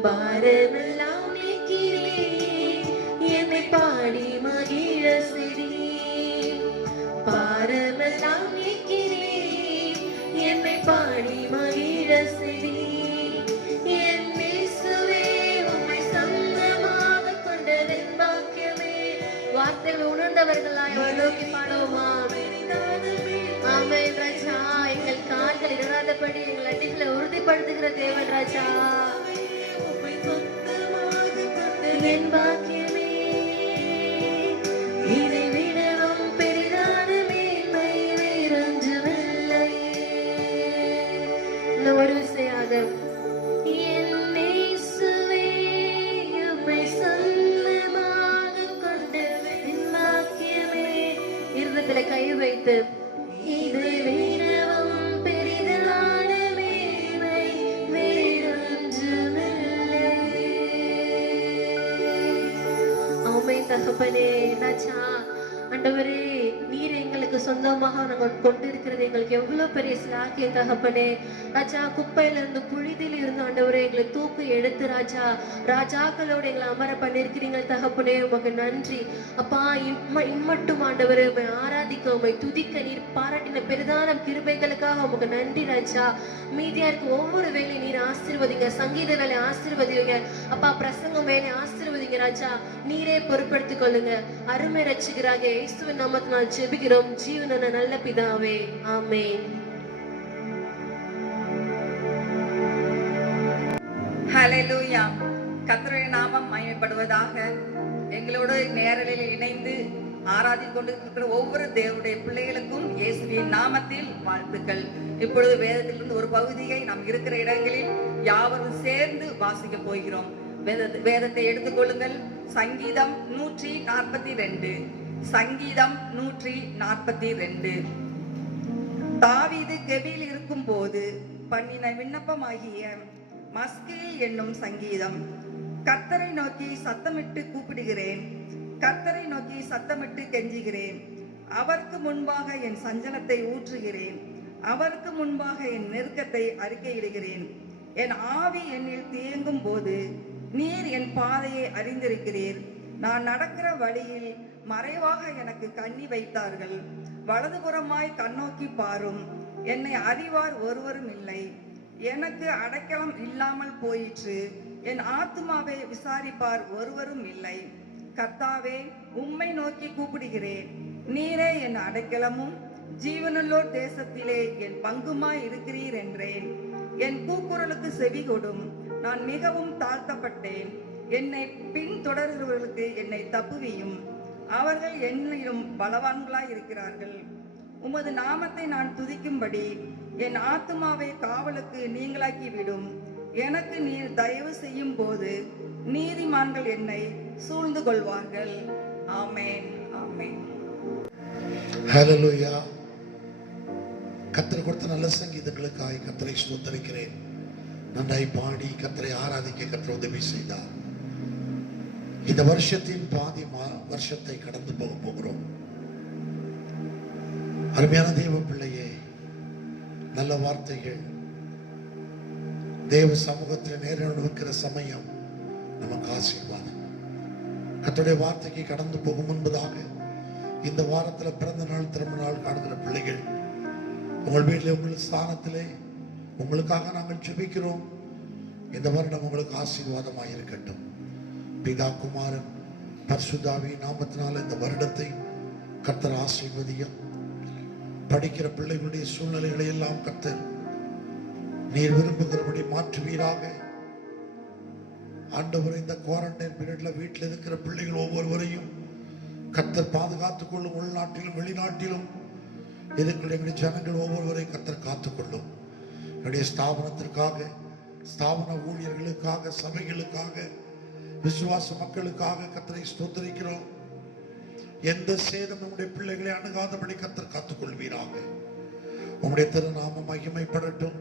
பாரமெல்லாம் நீக்கிறீர், என்னை பாடி மகிழ செய்தீர், பாரமெல்லாம் நீக்கிறீர், என்னை பாடி மகிழ செய்தீர். என் இயேசுவே உம்மை சொந்தமாக கொண்டதின் பாக்கியமே. வார்த்தைகள் உணர்ந்தவர்களாய் அவர் நோக்கி பாடுவோமா? ஆமென் ராஜா, எங்கள் கால்கள் இடராதபடி எங்கள் அடிகளை உறுதிப்படுத்துகிற தேவன் ராஜா. என் பாக்கியமே, இதை விடவும் பெரிதான மேன்மை வேறொன்றுமில்லை. இன்னும் ஒரு விசையாக, என் இயேசுவே உம்மை சொந்தமாக கொண்டதின் பாக்கியமே. இருதயத்திலே கை வைத்து, இதை விடவும் பெரிதான மேன்மை வேறொன்றுமில்லை. ஆமென் தகப்பனே. ராஜா, ஆண்டவரே, நீர் எங்களுக்கு சொந்தமாக நாங்கள் கொண்டிருக்கிறது எங்களுக்கு எவ்வளவு பெரிய சிலாக்கியம் தகப்பனே. ராஜா, குப்பையில இருந்து புழுதியில இருந்து ஆண்டவரே எங்களை தூக்கி எடுத்து ராஜா ராஜாக்களோட எங்களை அமர பண்ணிருக்கிறீங்க தகப்பனே. உமக்கு நன்றி அப்பா. இம்மட்டும் ஆண்டவரே உம்மை ஆராதிக்க உம்மை துதிக்க நீர் பாராட்டின பெரிதான கிருபைகளுக்காக உமக்கு நன்றி ராஜா. மீதியா இருக்க ஒவ்வொரு வேலையும் நீர் ஆசீர்வதிங்க. சங்கீத வேலை ஆசீர்வதிங்க அப்பா. பிரசங்கம் வேலை ஆசீர்வதிங்க ராஜா. நீரே பொறுப்படுத்திக் கொள்ளுங்க. அருமை ரட்சிகராக இயேசுவின் நாமத்தினால் ஜெபிக்கிறோம் ஜீவனான நல்ல பிதாவே, ஆமென். ஹல்லேலூயா. கர்த்தருடைய நாமம் மகிமைப்படுவதாக. எங்களோடு நேரலில் இணைந்து ஆராதித்துக் கொண்டிருக்கிற ஒவ்வொரு தேவனுடைய பிள்ளைகளுக்கும் இயேசுவின் நாமத்தில் வாழ்த்துக்கள். இப்பொழுது வேதத்திலிருந்து ஒரு பகுதியை நாம் இருக்கிற இடங்களில் யாவரும் சேர்ந்து வாசிக்க போகிறோம். வேதத்தை எடுத்துக்கொள்ளுங்கள். சங்கீதம் 142. சங்கீதம் 142. தாவீது கெபியில் இருக்கும் போது பண்ணின விண்ணப்பமாகிய மஸ்கில் என்னும் சங்கீதம். கர்த்தரை நோக்கி சத்தமிட்டு கூப்பிடுகிறேன், கர்த்தரை நோக்கி சத்தமிட்டு கெஞ்சுகிறேன். அவருக்கு முன்பாக என் சஞ்சலத்தை ஊற்றுகிறேன், அவருக்கு முன்பாக என் நெருக்கத்தை அறிக்கையிடுகிறேன். என் ஆவி என்னில் தேங்கும் போது நீர் என் பாதையை அறிந்திருக்கிறீர். நான் நடக்கிற வழியில் மறைவாக எனக்கு கண்ணி வைத்தார்கள். வலதுபுறமாய் கண்ணோக்கி பாரும், என்னை அறிவார் ஒருவரும் இல்லை. எனக்கு அடைக்கலம் இல்லாமல் போயிற்று, என் ஆத்துமாவை விசாரிப்பார் ஒருவரும் இல்லை. கர்த்தாவே, உம்மை நோக்கி கூப்பிடுகிறேன். நீரே என் அடைக்கலமும் ஜீவனுள்ளோர் தேசத்திலே என் பங்குமாய் இருக்கிறீர் என்றேன். என் கூக்குரலுக்கு செவி கொடும். நான் மிகவும் தாழ்த்தப்பட்டேன். என்னை பின்தொடர்கிறவர்களுக்கு என்னை தப்புவியும். அவர்கள் என்னிலும் பலவான்களாய் இருக்கிறார்கள். உமது நாமத்தை நான் துதிக்கும்படி என் ஆத்துமாவை காவலுக்கு நீங்களாக்கி விடும். எனக்கு நீர் தயவு செய்யும் போது நீதிமான்கள் என்னை சூழ்ந்து கொள்வார்கள். ஆமென், ஆமென். ஹல்லேலூயா. கர்த்தர் கொடுத்த நல்ல சங்கீதங்களுக்காய் கர்த்தரை ஸ்தோத்திரிக்கிறேன். நன்றாய் பாடி கர்த்தரை ஆராதிக்க கர்த்தர் உதவி செய்தார். இந்த வருஷத்தின் பாதி வருஷத்தை கடந்து போக போகிறோம். அருமையான தேவ பிள்ளையே, நல்ல வார்த்தைகள் தேவ சமூகத்தில் நேரில் வைக்கிற சமயம் நமக்கு ஆசீர்வாதம். கர்த்தருடைய வார்த்தைக்கு கடந்து போகும் முன்பதாக இந்த வாரத்தில் பிறந்த நாள் திரும்ப நாள் காணுகிற பிள்ளைகள் உங்கள் வீட்டில் உங்கள் ஸ்தானத்திலே உங்களுக்காக நாங்கள் ஜெபிக்கிறோம். இந்த வருடம் உங்களுக்கு ஆசீர்வாதமாக இருக்கட்டும். பிதா குமாரன் பரிசுத்தாவி நாமத்தினால இந்த வருடத்தை கர்த்தர் ஆசீர்வதியும். படிக்கிற பிள்ளைகளுடைய சூழ்நிலைகளை எல்லாம் கர்த்தர் நீர் விரும்புகிறபடி மாற்றுவீராக. ஆண்டவர் இந்த குவாரண்டைன் பீரியட்ல வீட்டில் இருக்கிற பிள்ளைகள் ஒவ்வொருவரையும் கர்த்தர் பாதுகாத்துக் கொள்ளும். உள்நாட்டிலும் வெளிநாட்டிலும் இருக்கிற எங்களுடைய ஜனங்கள் ஒவ்வொருவரையும் கர்த்தர் காத்துக்கொள்ளும். என்னுடைய ஸ்தாபனத்திற்காக, ஸ்தாபன ஊழியர்களுக்காக, சபைகளுக்காக, விசுவாச மக்களுக்காக கர்த்தரை ஸ்தோத்திரிக்கிறோம். எந்த சேதம் நம்முடைய பிள்ளைகளை அணுகாதபடி கர்த்தர் காத்துக்கொள்வீராக. உம்முடைய திருநாமம் மகிமைப்படட்டும்.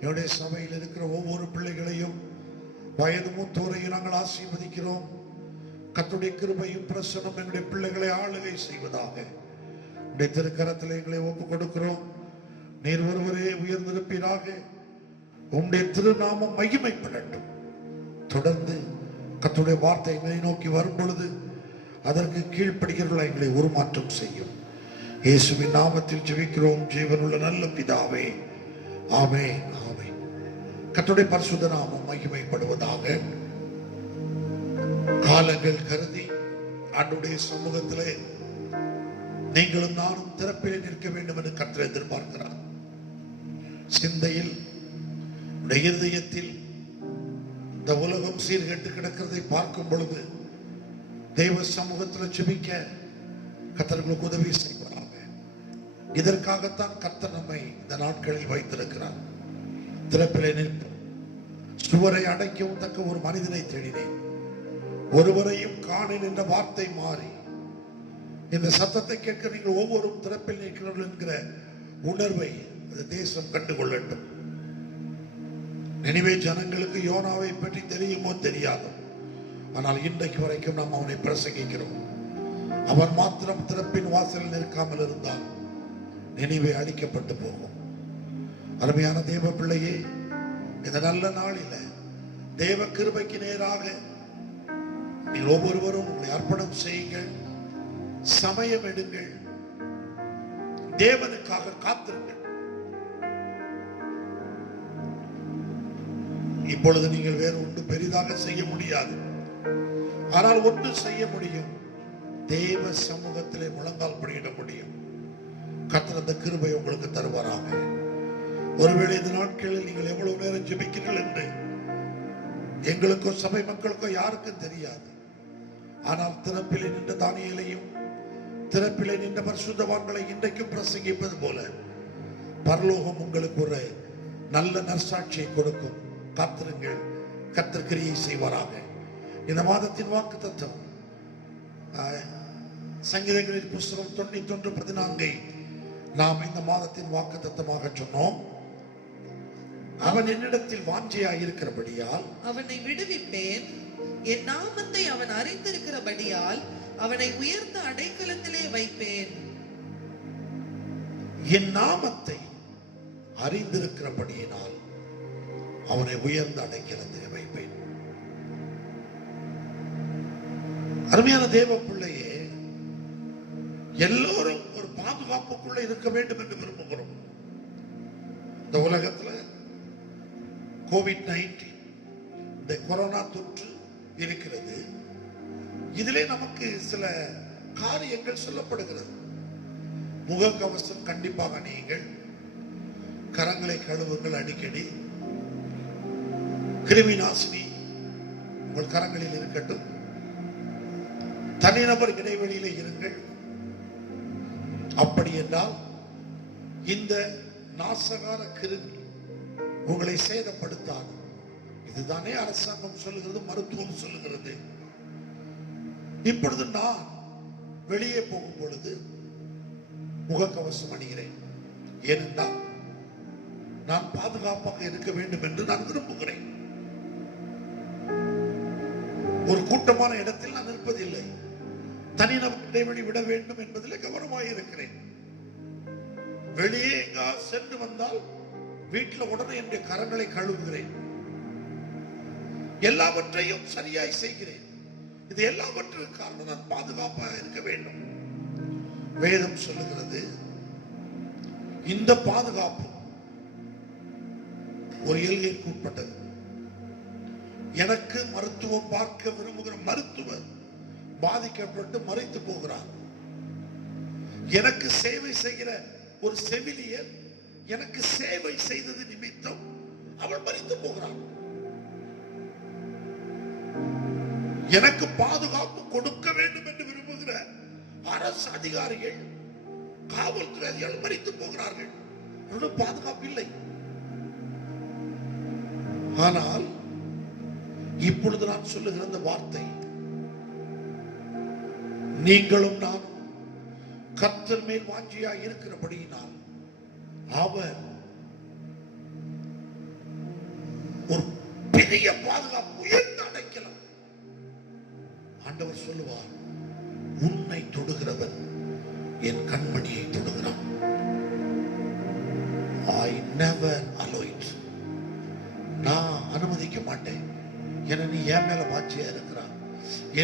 என்னுடைய சபையில் இருக்கிற ஒவ்வொரு பிள்ளைகளையும் வயது மூத்தோரையும் நாங்கள் ஆசீர்வதிக்கிறோம். கர்த்தருடைய கிருபையும் பிரசன்னம் எங்களுடைய பிள்ளைகளை ஆளுகை செய்வதாக. உடைய திருக்கரத்தில் எங்களை ஒப்புக் கொடுக்கிறோம். நீர் ஒருவரே உயர்ந்திருப்பீராக. உம்முடைய திருநாமம் மகிமைப்படட்டும். தொடர்ந்து கர்த்தருடைய வார்த்தை எங்களை நோக்கி வரும் பொழுது அதற்கு கீழ்ப்படுகிறவர்களை எங்களை உருமாற்றம் செய்யும். இயேசுவின் நாமத்தில் ஜெபிக்கிறோம் ஜீவனுள்ள நல்ல பிதாவே, ஆமென், ஆமென். கர்த்தருடைய பரிசுத்த நாமம் மகிமைப்படுவதாக. காலங்கள் கருதி ஆண்டவருடைய சமூகத்திலே நீங்களும் நானும் திறப்பிலே நிற்க வேண்டும் என்று கர்த்தர் எதிர்பார்க்கிறார். சிந்தையில், இதயத்தில் இந்த உலகம் சீர்கெட்டு கிடக்கிறதை பார்க்கும் பொழுது தெய்வ சமூகத்தில் ஜெபிக்க கர்த்தர்களுக்கு உதவி செய்வாராக. இதற்காகத்தான் கர்த்தர் நம்மை இந்த நாட்களில் வைத்திருக்கிறார். திறப்பிலே நிற்போம். சுவரை அடைக்கவும் தக்க ஒரு மனிதனை தேடினேன், ஒருவரையும் காணேன் என்ற வார்த்தை மாறி இந்த சத்தத்தை கேட்க நீங்கள் ஒவ்வொரு திறப்பில் நிற்கிறீர்கள் என்கிற உணர்வை இந்த தேசம் கண்டுகொள்ளட்டும். நினிவே ஜனங்களுக்கு யோனாவை பற்றி தெரியுமோ தெரியாதோ, ஆனால் இன்றைக்கு வரைக்கும் நாம் அவனை பிரசங்கிக்கிறோம். அவன் மாத்திரம் திறப்பின் வாசலில் நிற்காமல் இருந்தால் நினிவே அழிக்கப்பட்டு போகும். அருமையான தேவ பிள்ளையே, இந்த நல்ல நாளில் தேவ கிருபைக்கு நேராக நீங்கள் ஒவ்வொருவரும் உங்களை அர்ப்பணம் செய்யுங்கள். சமயம் எடுங்கள். தேவனுக்காக காத்திருங்கள். இப்பொழுது நீங்கள் வேறு ஒன்று பெரிதாக செய்ய முடியாது, ஆனால் ஒன்று செய்ய முடியும். தேவ சமூகத்திலே முழங்கால் படியிட முடியும். கர்த்தர் அந்த கிருபை உங்களுக்கு தருவாராக. ஒருவேளை இந்த நாட்களில் நீங்கள் எவ்வளவு நேரம் ஜெபிக்கிறீர்கள் என்று எங்களுக்கோ சபை மக்களுக்கோ யாருக்கும் தெரியாது. ஆனால் திறப்பிலே நின்ற தானியேலையும் திறப்பிலே நின்ற பரிசுத்தவான்களை இன்றைக்கும் பிரசங்கிப்பது போல பரலோகம் உங்களுக்கு ஒரு நல்ல நற்சாட்சியை கொடுக்கும். காத்திருங்கள். கர்த்தர் கிரியை செய்வாராக. இந்த மாதத்தின் வாக்குத்தத்தம் சங்கீதங்களின் புஸ்தகம் 91:14 நாம் இந்த மாதத்தின் வாக்குத்தத்தமாக சொன்னோம். அவன் என்னிடத்தில் வாஞ்சையாய் இருக்கிறபடியால் அவனை விடுவிப்பேன். என் நாமத்தை அவன் அறிந்திருக்கிறபடியால் அவனை உயர்ந்த அடைக்கலத்திலே வைப்பேன். என் நாமத்தை அறிந்திருக்கிறபடியினால் அவனை உயர்ந்த அடைக்கலத்திலே வைப்பேன். அருமையான தேவ பிள்ளையே, எல்லோரும் ஒரு பாதுகாப்புக்குள்ள இருக்க வேண்டும் என்று விரும்புகிறோம். இந்த உலகத்துல COVID-19 இந்த கொரோனா தொற்று இருக்கிறது. இதிலே நமக்கு சில காரியங்கள் சொல்லப்படுகிறது. முகக்கவசம் கண்டிப்பாக அணியுங்கள், கரங்களை கழுவுங்கள் அடிக்கடி, கிருமி நாசினி உங்கள் கரங்களில் இருக்கட்டும், தனிநபர் இடைவெளியில் இருங்கள். அப்படி என்றால் இந்த நாசகார கிருமி உங்களை சேதப்படுத்தாது. இதுதானே அரசாங்கம் சொல்லுகிறது, மருத்துவம் சொல்லுகிறது. இப்பொழுது நான் வெளியே போகும் பொழுது முகக்கவசம் அணிகிறேன். ஏனென்றால் நான் பாதுகாப்பாக இருக்க வேண்டும் என்று நான் விரும்புகிறேன். ஒரு கூட்டமான இடத்தில் நான் இருப்பதில்லை. தனிநபர் இடைவெளி விட வேண்டும் என்பதில் கவனமாக இருக்கிறேன். வெளியே எங்கா சென்று வந்தால் வீட்டில் உடனே என்னுடைய கரங்களை கழுவுகிறேன். எல்லாவற்றையும் சரியாய் செய்கிறேன். இது எல்லாவற்றுக்கும் காரணம் நான் பாதுகாப்பாக இருக்க வேண்டும். வேதம் சொல்லுகிறது, இந்த பாதுகாப்பு ஒரு எல்கைக்கு உட்பட்டது. எனக்கு மருத்துவம் பார்க்க விரும்புகிற மருத்துவர் பாதிக்கப்பட்டு மறைத்து போகிறார். எனக்கு சேவை செய்கிற ஒரு செவிலியர் எனக்கு சேவை செய்தது நிமித்தம் அவள் மறித்து போகிறாள். எனக்கு பாதுகாப்பு கொடுக்க வேண்டும் என்று விரும்புகிற அரசு அதிகாரிகள், காவல்துறை அதிகாரிகள் மறித்து போகிறார்கள். பாதுகாப்பு இல்லை. ஆனால் இப்பொழுது நான் சொல்லுகிற அந்த வார்த்தை, நீங்களும் நான் கர்த்தர் மேல் வாஞ்சியா இருக்கிறபடியினால் அவர் ஒரு பெரிய பாதுகாப்பு, உயர்ந்த அடைக்கலம். ஆண்டவர் சொல்லுவார், உன்னை தொடுகிறவன் என் கண்மணியை தொடுகிறான். I never allow it. நான் அனுமதிக்க மாட்டேன். என நீ என் மேல வாஞ்சியா இருக்கிறான்,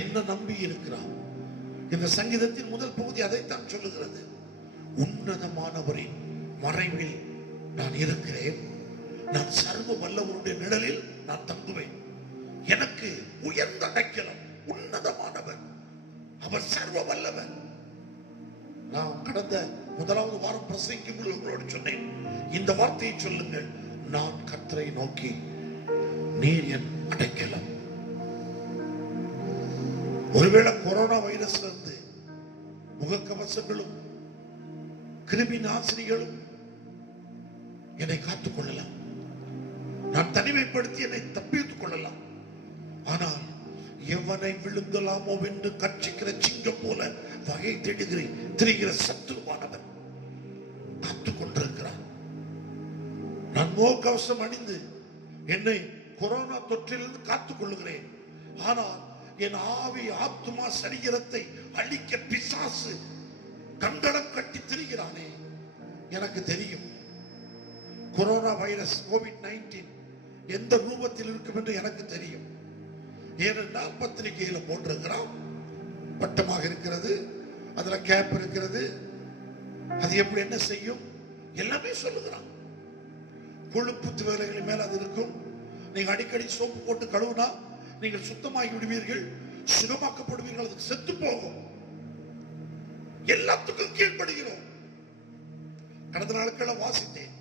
என்ன நம்பி இருக்கிறான். இந்த சங்கீதத்தின் முதல் பகுதி அதைத்தான் சொல்லுகிறது. உன்னதமானவரின் மறைவில் நான் இருக்கிறேன், நான் சர்வ வல்லவருடைய நிழலில் நான் தங்குவேன். எனக்கு உயர்ந்த அடைக்கலம் உன்னதமானவர், அவர் சர்வ வல்லவர். நான் கடந்த முதலாவது வாரம் பிரசங்கிக்கும் உங்களோடு சொன்னேன், இந்த வார்த்தையை சொல்லுங்கள், நான் கர்த்தரை நோக்கி நீர் என் அடைக்கலம். ஒருவேளை கொரோனா வைரஸ்ல இருந்து முகக்கவசங்களும் கிருமி நாசினிகளும் என்னை காத்துக் கொள்ளலாம், நான் தனிமைப்படுத்தி என்னை தப்பித்துக் கொள்ளலாம். ஆனால் எவனை விழுங்கலாமோ என்று கட்சிக்கிற சிங்கம் போல வகை திரிகிற சத்துருவானவன் காத்துக் கொண்டிருக்கிறான். நான் முகக்கவசம் அணிந்து என்னை கொரோனா தொற்றிலிருந்து காத்துக் கொள்ளுகிறேன். ஆனால் என் ஆவி, ஆத்துமா, சரீரத்தை அழிக்க பிசாசு கங்கணம் கட்டி திரிகிறானே. எனக்கு தெரியும் கொரோனா வைரஸ் COVID-19 எந்த ரூபத்தில் இருக்கும் என்று எனக்கு தெரியும். ஏனென்றால் பத்திரிகையில போட்டிருக்கிறான், பட்டமாக இருக்கிறது, அதுல கேப் இருக்கிறது, அது எப்படி என்ன செய்யும் எல்லாமே சொல்லுகிறான். கொழுப்பு வேலைகள் மேல அது இருக்கும். நீங்க அடிக்கடி சோப்பு போட்டு கழுவுனா நீங்கள் சுத்தமாகி விடுவீர்கள், சுகமாக்கப்படுவீர்கள். அதுக்கு செத்து போகும். எல்லாத்துக்கும் கீழ்படுகிறோம். கடந்த நாட்களில் வாசித்தேன்,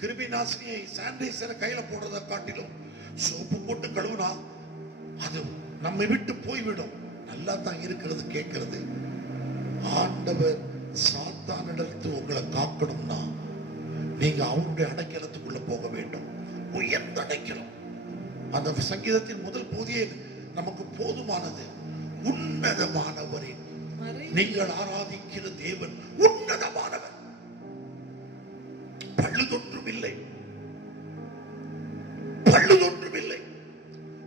கிருமி நாசினியை சானிடைசரை கையில போடுறதை காட்டிலும் சோப்பு போட்டு கழுவுனா அது நம்மை விட்டு போய்விடும். நல்லா தான் இருக்கிறது கேட்கிறது. ஆண்டவர் சாத்தானிடத்து உங்களை காக்கணும்னா நீங்க அவருடைய அடைக்கலத்துக்குள்ள போக வேண்டும். உயர்ந்த அடைக்கலம். அந்த சங்கீதத்தின் முதல் பகுதியே நமக்கு போதுமானது. உன்னதமானவரின், நீங்கள் ஆராதிக்கிற தேவன் உன்னதமானவர், பழுதொன்றும் இல்லை, பழுதொன்றும் இல்லை.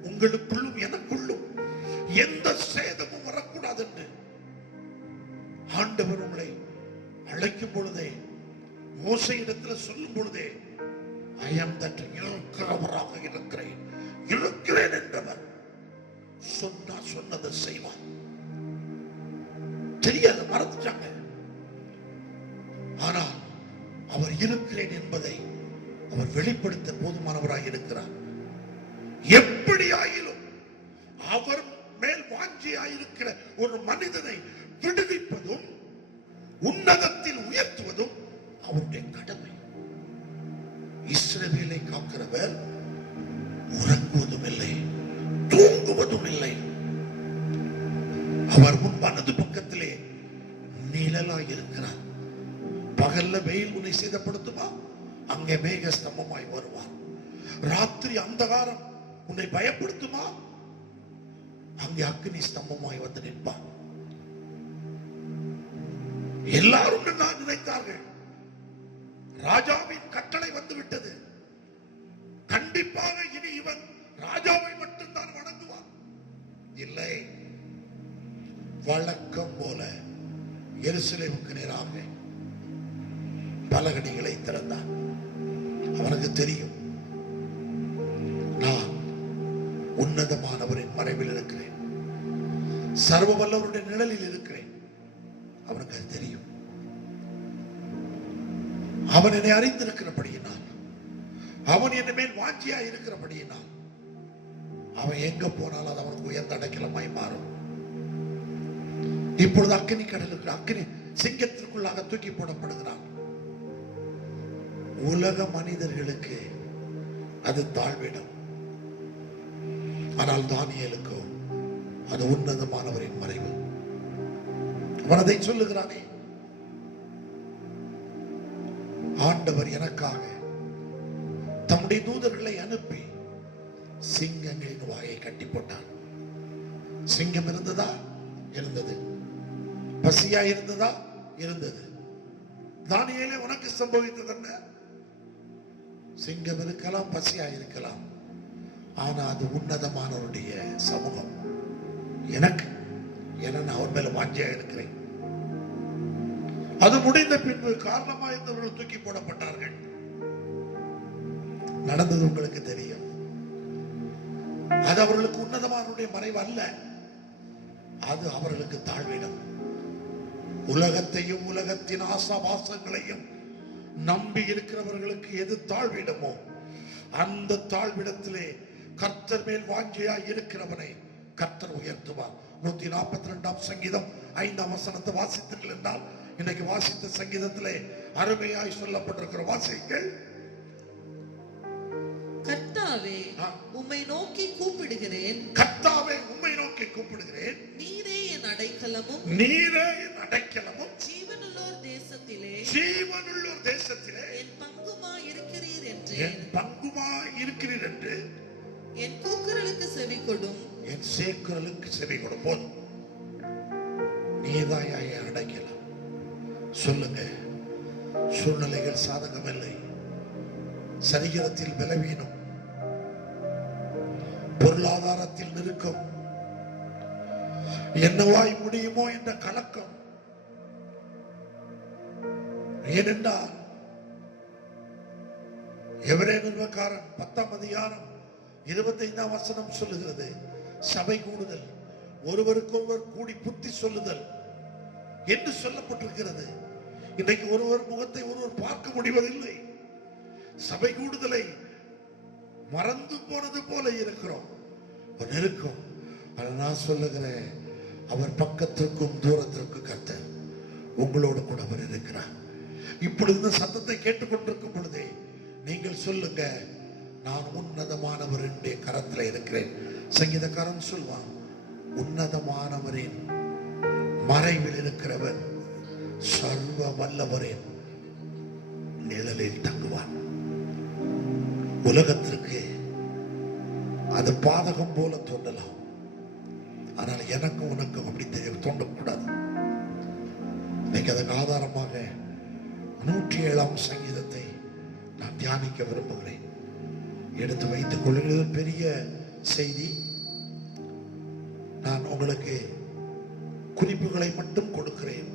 உங்களுக்குள்ளும் எனக்குள்ளும் எந்த சேதமும் வரக்கூடாது என்று ஆண்டவர் உங்களை அழைக்கும் பொழுதே, மோசே இடத்துல சொல்லும் பொழுதே, I am that இருக்கிறவராக இருக்கிறேன், இருக்கிறேன் என்றவர் சொன்னதை செய்வார். தெரியாது, மறந்துட்டாங்க. அவர் இருக்கிறேன் என்பதை அவர் வெளிப்படுத்த போதுமானவராய் இருக்கிறார். எப்படி ஆயிலும் அவர் மேல் வாஞ்சியாயிருக்கிற ஒரு மனிதனை விடுவிப்பதும் உன்னதத்தில் உயர்த்துவதும் அவருடைய கடமை. இஸ்ரவேலை காக்கிறவர் உறங்குவதும் இல்லை, தூங்குவதும் இல்லை. அவர் முன் வலது பக்கத்திலே நிழலாய் இருக்கிறார். பகல்ல வெயில் உன்னை சேதப்படுத்துமா, அங்கே மேக ஸ்தம்பமாய் வருவார். ராத்திரி அந்தகாரம் உன்னை பயப்படுத்துமா, அங்கே அக்னி ஸ்தம்பமாய் வந்து நிற்பார். எல்லாரும் நினைத்தார்கள் ராஜாவின் கட்டளை வந்து விட்டது, கண்டிப்பாக இனி இவன் ராஜாவை மட்டும்தான் வணங்குவான். இல்லை, வழக்கம் போல எருசலேமுக்கு நேராக பலகணிகளை திறந்தான். அவனுக்கு தெரியும், நான் உன்னதமானவரின் மறைவில் இருக்கிறேன், சர்வ வல்லவருடைய நிழலில் இருக்கிறேன். அவனுக்கு அது தெரியும். அவன் என்னை அறிந்திருக்கிறபடியினால், அவன் என்ன மேல் வாஞ்சியா இருக்கிறபடியினால், அவன் எங்க போனாலும் அது அவனுக்கு உயர்ந்த அடைக்கலமாய் மாறும். இப்பொழுது அக்கினி கடலுக்கு, அக்கினி சிங்கத்திற்குள்ளாக தூக்கி போடப்படுகிறான். உலக மனிதர்களுக்கு அது தாழ்விடம், ஆனால் தானியேலுக்கோ அது உன்னதமானவரின் மறைவு. அவன் அதை சொல்லுகிறானே, ஆண்டவர் எனக்காக தம்முடைய தூதர்களை அனுப்பி சிங்கங்களின் வாயை கட்டி போட்டான். சிங்கம் இருந்ததா? இருந்தது. பசியா இருந்ததா? இருந்தது. தானியேலே, உனக்கு சம்பவித்தது என்ன? சிங்கம் இருக்கலாம், பசியா இருக்கலாம், ஆனா அது உன்னதமானவருடைய சமூகம். எனக்கு நான் அவர் மேல வாஞ்சியா இருக்கிறேன். அது முடிந்த பின்பு காரணமாக இருந்தவர்கள் தூக்கி போடப்பட்டார்கள். நடந்தது உங்களுக்கு தெரியும். அது அவர்களுக்கு உன்னதமானவருடைய மறைவு அல்ல, அது அவர்களுக்கு தாழ்விடம். உலகத்தையும் உலகத்தின் ஆசாபாசங்களையும் நம்பி இருக்கிறவர்களுக்கு எது தாழ்விடமோ அந்த தாழ்விடத்திலே கர்த்தர் மேல் வாஞ்சியாய் இருக்கிறவனை கர்த்தர் உயர்த்துவார். 142ஆம் சங்கீதம் 5ஆம் வசனத்தை வாசித்தீர்கள் என்றால், இன்னைக்கு வாசித்த சங்கீதத்திலே அருமையாய் சொல்லப்பட்டிருக்கிற வாசிகள். கர்த்தாவே, உம்மை நோக்கி கூப்பிடுகிறேன், கர்த்தாவே, உம்மை நோக்கி கூப்பிடுகிறேன், நீரே என் அடைக்கலமும், நீரே என் அடைக்கலமும், ஜீவனுள்ளோர் தேசத்திலே, ஜீவனுள்ளோர் தேசத்திலே என் பங்குமா இருக்கிறீர் என்று, என் பங்குமா இருக்கிறீர் என்று, என் கூக்குரலுக்கு செவி கொடும், என் சேக்குரலுக்கு செவி கொடும். போதும், நீதான் என் அடைக்கலம். சொல்லுங்க, சூழ்நிலைகள் சாதகமில்லை, சரீரத்தில் பலவீனம், பொருளாதாரத்தில் நெருக்கம், என்னவாய் முடியுமோ என்ற கலக்கம். ஏனென்றால் எபிரேய நிருபக்காரன் 10ஆம் அதிகாரம் 25ஆம் வசனம் சொல்லுகிறது, சபை கூடுதல், ஒருவருக்கொருவர் கூடி புத்தி சொல்லுதல் என்று சொல்லப்பட்டிருக்கிறது. இன்றைக்கு ஒருவர் முகத்தை ஒருவர் பார்க்க முடிவதில்லை. சபை கூடுதலை மறந்து போனது போல இருக்கிறோம். இருக்கும். நான் சொல்லுகிறேன், அவர் பக்கத்திற்கும் தூரத்திற்கும் கர்த்தர் உங்களோடு கூட அவர் இருக்கிறார். இப்பொழுது இந்த சத்தத்தை கேட்டுக்கொண்டிருக்கும் பொழுதே நீங்கள் சொல்லுங்க, நான் உன்னதமானவருடைய கரத்தில் இருக்கிறேன். சங்கீதக்காரன் சொல்வான், உன்னதமானவரின் மறைவில் இருக்கிறவன் சர்வ வல்லவரின் நிழலில் தங்குவான். உலகத்திற்கு அது பாதகம் போல தோன்றலாம், ஆனால் எனக்கும் உனக்கும் அப்படி தோன்றக்கூடாது. இன்னைக்கு அதுக்கு ஆதாரமாக 107ஆம் சங்கீதத்தை நான் தியானிக்க விரும்புகிறேன். எடுத்து வைத்துக் கொள்கிறது பெரிய செய்தி. நான் உங்களுக்கு குறிப்புகளை மட்டும் கொடுக்கிறேன்.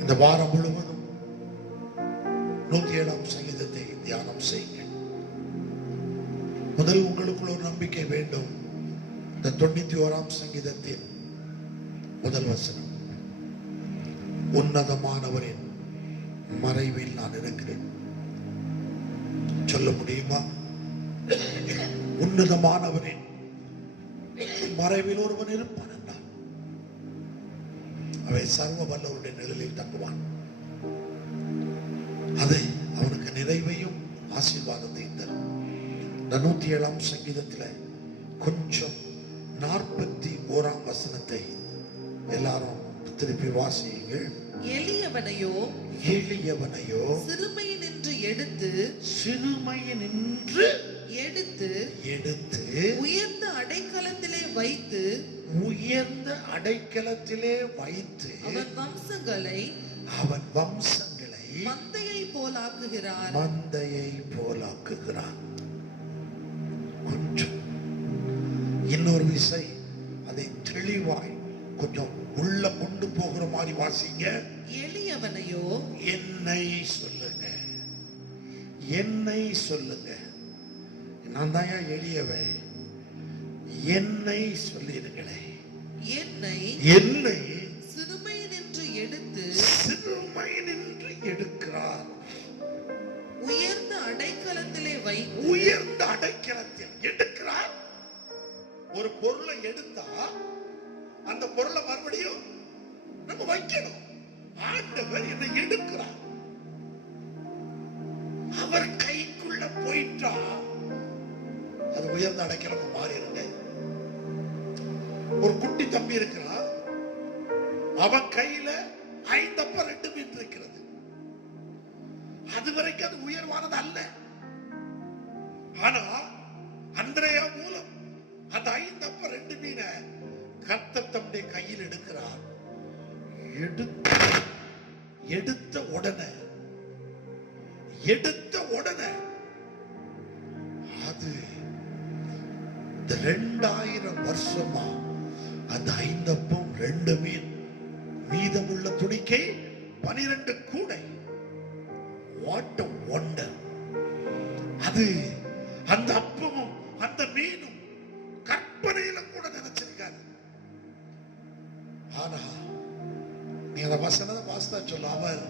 இந்த வாரம் முழுவதும் 107ஆம் சங்கீதத்தை தியானம் செய்யுங்கள். முதல் உங்களுக்குள்ள ஒரு நம்பிக்கை வேண்டும். இந்த 91ஆம் சங்கீதத்தின் முதல் வசனம், உன்னதமானவரின் மறைவில் நான் இருக்கிறேன். சொல்ல முடியுமா? உன்னதமானவரின் மறைவில் ஒருவன் இருப்பான் என்றால் அவை சர்வ வல்லவருடைய நிழலில் தங்குவான். அது அவனுக்கு நிறைவையும் ஆசீர்வாதத்தையும் தரும். 107ஆம் சங்கீதத்தில் கொஞ்சம் 41ஆம் வசனத்தை எல்லாரும் திருப்பி வாசியுங்கள். எளியவனையோ சிறுமையினின்று எடுத்து உயர்ந்த அடைக்கலத்திலே வைத்து அவன் வம்சங்களை மந்தையை போலாக்குகிறான். கொஞ்சம் இன்னொரு விசை அதை தெளிவாய் கொஞ்சம் உள்ள கொண்டு போகிற மாதிரி வாசிங்க. எளியவனையோ என்னை சொல்லுங்க. நான் தான் எளியவன். என்னை சொல்லிடுங்களே. என்னை சிறுமையினின்று எடுக்கிறார். உயர்ந்த அடைக்கலத்தில் எடுக்கிறார். ஒரு பொருளை எடுத்தா அந்த பொருளை மறுபடியும் நம்ம வைக்கணும். ஆண்டவர் என்னை எடுக்கிறார். அவர் கைக்குள்ள போயிட்டா அது உயர்ந்த அடைக்கலமா மாறிடுங்க. ஒரு குட்டி தம்பி இருக்கிறான். அவன் கையில 5 அப்ப 2 மீன் இருக்கிறது. அது வரைக்கும் அது உயர்வானது அல்ல. ஆனா அந்திரேயா மூலம் அந்த 5 அப்ப 2 மீனை கர்த்தர் தம்முடைய கையில் எடுக்கிறார். எடுத்த உடனே அது 2000 வருஷமா அந்த 5 அப்பம் 2 மீன் மீதமுள்ள துணிக்கை 12 கூடை. What a wonder! அது அந்த அப்பமும் அந்த மீனும் கற்பனையில கூட நினைச்சிருக்காரு. ஆனா நீ அந்த வசனத்தை வாசித்தா சொல்ல, அவர்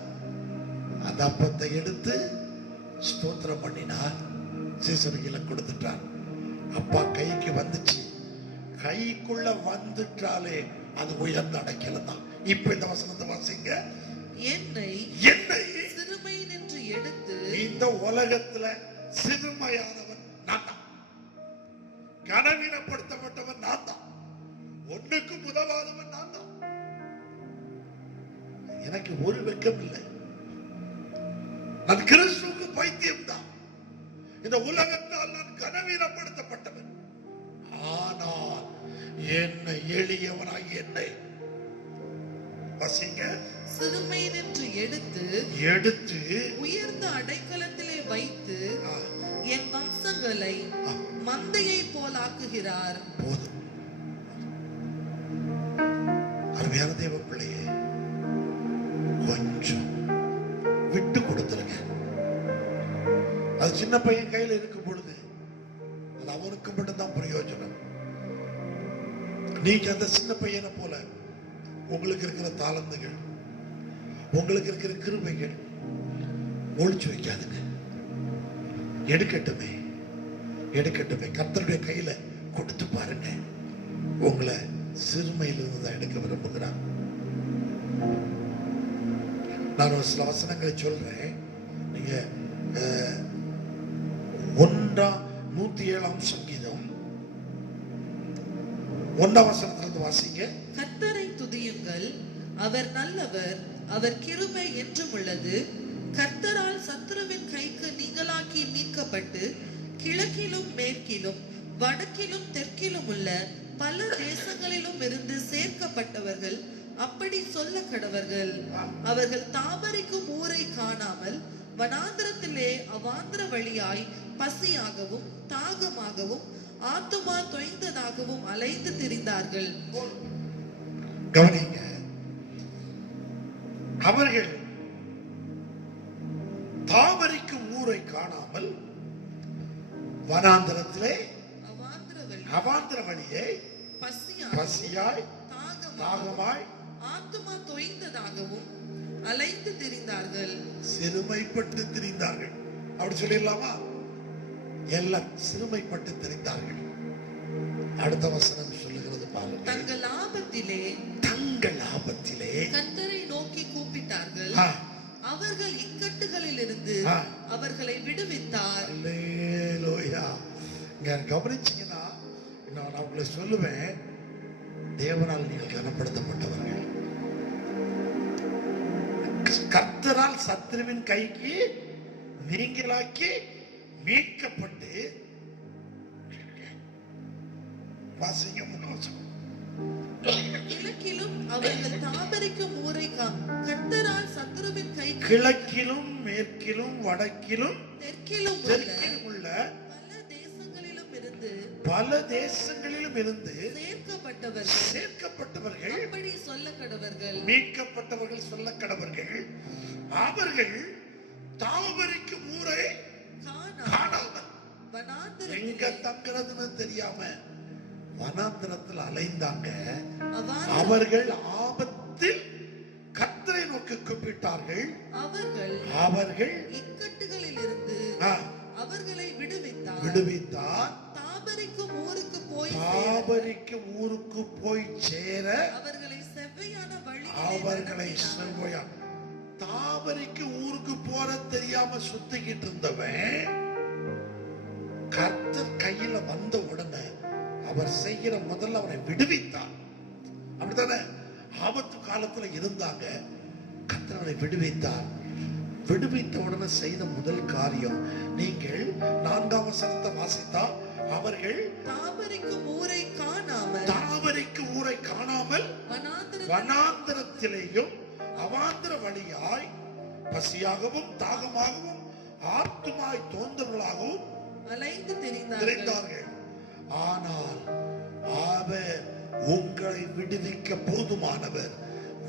அந்த அப்பத்தை எடுத்து ஸ்தோத்திரம் பண்ணினார், சீசனுக்கு கொடுத்துட்டார். அப்பா கைக்கு வந்துச்சு. கைக்குள்ள வந்துட்டாலே அது உயர்ந்த அடைக்கலம் தான். இப்ப இந்த வசனத்தை வாசிங்க. என்னை சிறுமையினின்று எடுத்து. இந்த உலகத்துல சிறுமையானவன் நான் தான். கனவீனப்படுத்தப்பட்டவன் நான் தான். ஒண்ணுக்கும் உதவாதவன் நான் தான். எனக்கு ஒரு வெட்கம் இல்லை. நான் கிறிஸ்துவுக்கு பைத்தியம் தான். இந்த உலகத்தால் நான் கனவீனப்படுத்தப்பட்டவன். ஆனால் என்னை எளியவனாய் என்னை வசிங்க. சிறுமையினின்று எடுத்து உயர்ந்த அடைக்கலத்திலே வைத்து என் வம்சங்களை மந்தையை போலாக்குகிறார். போதும். அருமையான தேவ பிள்ளையே, கொஞ்சம் விட்டு கொடுத்துருங்க. அது சின்ன பையன் கையில் இருக்கும் பொழுது அது அவனுக்கு மட்டும்தான் பிரயோஜனம். நீங்க அந்த சின்ன பையனை போல உங்களுக்கு இருக்கிற தாளந்துகள், உங்களுக்கு இருக்கிற கிருபைகள் ஒளிச்சு வைக்காதுங்க. எடுக்கட்டுமே. கர்த்தருடைய கையில கொடுத்து பாருங்க. உங்களை சிறுமையிலிருந்து தான் எடுக்க விரும்புகிறான். நான் ஒரு சில வசனங்களை சொல்றேன். நீங்க 107ஆம் சங்கீதம் 1ஆம் வசனத்திலிருந்து வாசிங்க. கர்த்தரை துதியுங்கள், அவர் நல்லவர், அவர் கிருபை என்றும் உள்ளது. கர்த்தரால் சத்துருவின் கைக்கு நீங்களாக்கி மீட்கப்பட்டு கிழக்கிலும் மேற்கிலும் வடக்கிலும் தெற்கிலும் உள்ள பல தேசங்களிலும் இருந்து சேர்க்கப்பட்டவர்கள் அப்படி சொல்ல கடவர்கள். அவர்கள் தாபரிக்கும் ஊரை காணாமல் வனாந்திரத்திலே அவாந்திர வழியாய் பசியாகவும் தாகமாகவும் ஆத்துமா தொய்ந்ததாகவும் அலைந்து திரிந்தார்கள். கவனிங்க. அவர்கள் தாபரிக்கும் ஊரை காணாமல் வனாந்திரத்திலே அவாந்திர வழியை பசியாய் தாகமாய் ஆத்துமா தொய்ந்ததாகவும் அலைந்து திரிந்தார்கள். சிறுமைப்பட்டு திரிந்தார்கள். அப்படி சொல்லிடலாமா? எல்லாம் சிறுமைப்பட்டு திரிந்தார்கள். அடுத்த வசனம் சொல்லுகிறது பாருங்க. தங்கள் ஆபத்திலே கர்த்தரை நோக்கி கூப்பிட்டார்கள். அவர்கள் இக்கட்டுகளில் இருந்து அவர்களை விடுவித்தார். அல்லேலூயா. இங்க கவனிச்சீங்கன்னா நான் உங்களை சொல்லுவேன், தேவனால் நீங்கள் கனப்படுத்தப்பட்டவர்கள். கர்த்தரால் சத்துருவின் கைக்கு நீங்களாக்கி மீட்கப்பட்டு வாசிங்க முன்னோசம். கிழக்கிலும் அவர்கள் தாபரிக்கும் ஊரை கர்த்தரால் சத்துருவின் கைக்கு கிழக்கிலும் மேற்கிலும் வடக்கிலும் தெற்கிலும் உள்ள பல தேசங்களிலும் இருந்து சேர்க்கப்பட்டவர்கள் அப்படி சொல்ல கடவர்கள். மீட்கப்பட்டவர்கள் சொல்ல கடவர்கள். அவர்கள் தாபரிக்கும் ஊரை காணாமல் எங்க தங்குறதுன்னு தெரியாம வனாந்திரத்தில் அலைந்தாங்க. அவர்கள் ஆபத்தில் கர்த்தரை நோக்கி கூப்பிட்டார்கள். அவர்கள் இக்கட்டுகளில் இருந்து அவர்களை விடுவித்தார். தாபரிக்கும் ஊருக்கு போய் சேர அவர்களை செவ்வையான தாபரிக்கு ஊருக்கு போற தெரியாம சுத்திக்கிட்டு இருந்தவன் கர்த்தர் கையில வந்த உடனே அவர் செய்கிற முதல்ல அவனை விடுவித்தார். அப்படித்தானே? ஆபத்து காலத்துல இருந்தாங்க, கர்த்தர் அவனை விடுவித்தார். விடுவித்த உடனே செய்த முதல் காரியம், நீங்கள் 4ஆம் வசனத்தை வாசித்தா, அவர்கள் தாபரிக்கும் ஊரை காணாமல் வனாந்திரத்திலேயும் அவாந்திர வழியாய் பசியாகவும் தாகமாகவும் ஆத்துமாய் தோன்றவர்களாகவும் அலைந்து திரிந்தார்கள். ஆனால் அவர் உங்களை விடுவிக்க போதுமானவர்.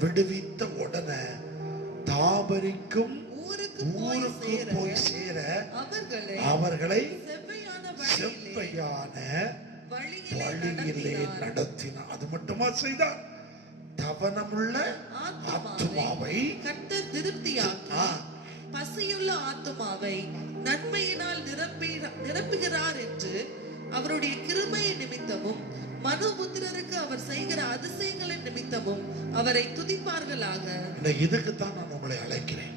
விடுவித்த உடனே தாபரிக்கும் ஊருக்கு போய் சேர அவர்களை செவ்வையான வழியிலே நடத்தினார். அது மட்டுமா செய்தார்? தவனமுள்ள ஆத்துமாவை கர்த்தர் திருப்தியாக்கி பசியுள்ள ஆத்துமாவை நன்மையினால் நிரப்புகிறார் என்று அவருடைய கிருபையின் நிமித்தமும் மனுபுத்திரருக்கு அவர் செய்கிற அதிசயங்களின் நிமித்தமும் அவரை துதிப்பார்களாக. இதுக்குத்தான் நான் உங்களை அழைக்கிறேன்.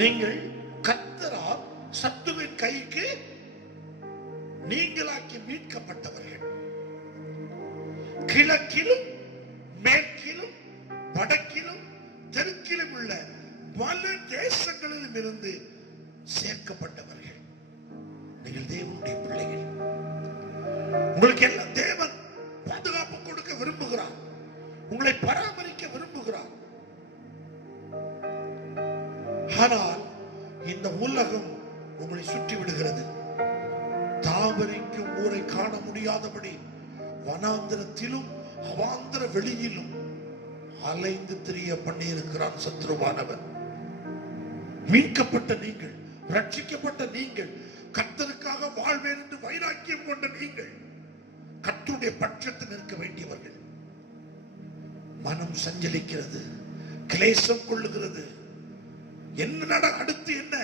நீங்கள் கர்த்தரால் சத்துருவின் கைக்கு நீங்களாக்கி மீட்கப்பட்டவர்கள். கிழக்கிலும் மேற்கிலும் வடக்கிலும் தெற்கிலும் உள்ள பல தேசங்களிலும் இருந்து சேர்க்கப்பட்டவர்கள். நீங்கள் தேவனுடைய பிள்ளைகள். உங்களுக்கு எல்லாம் தேவன் பாதுகாப்பு கொடுக்க விரும்புகிறார். உங்களை பராமரிக்க விரும்புகிறார். ஆனால் இந்த உலகம் உங்களை சுற்றி விடுகிறது. தாபரிக்கும் ஊரை காண முடியாதபடி வனாந்திரத்திலும் அவாந்திர வெளியிலும் அலைந்து திரிய பண்ணி இருக்கிறான் சத்ருவானவன். மீட்கப்பட்ட நீங்கள், ரட்சிக்கப்பட்ட நீங்கள், கர்த்தருக்காக வாழ்வேன் என்று வைராக்கியம் கொண்ட நீங்கள் கர்த்தருடைய பட்சத்தில் நிற்க வேண்டியவர்கள். மனம் சஞ்சலிக்கிறது, கிளேசம் கொள்ளுகிறது. என்ன அடுத்து என்ன?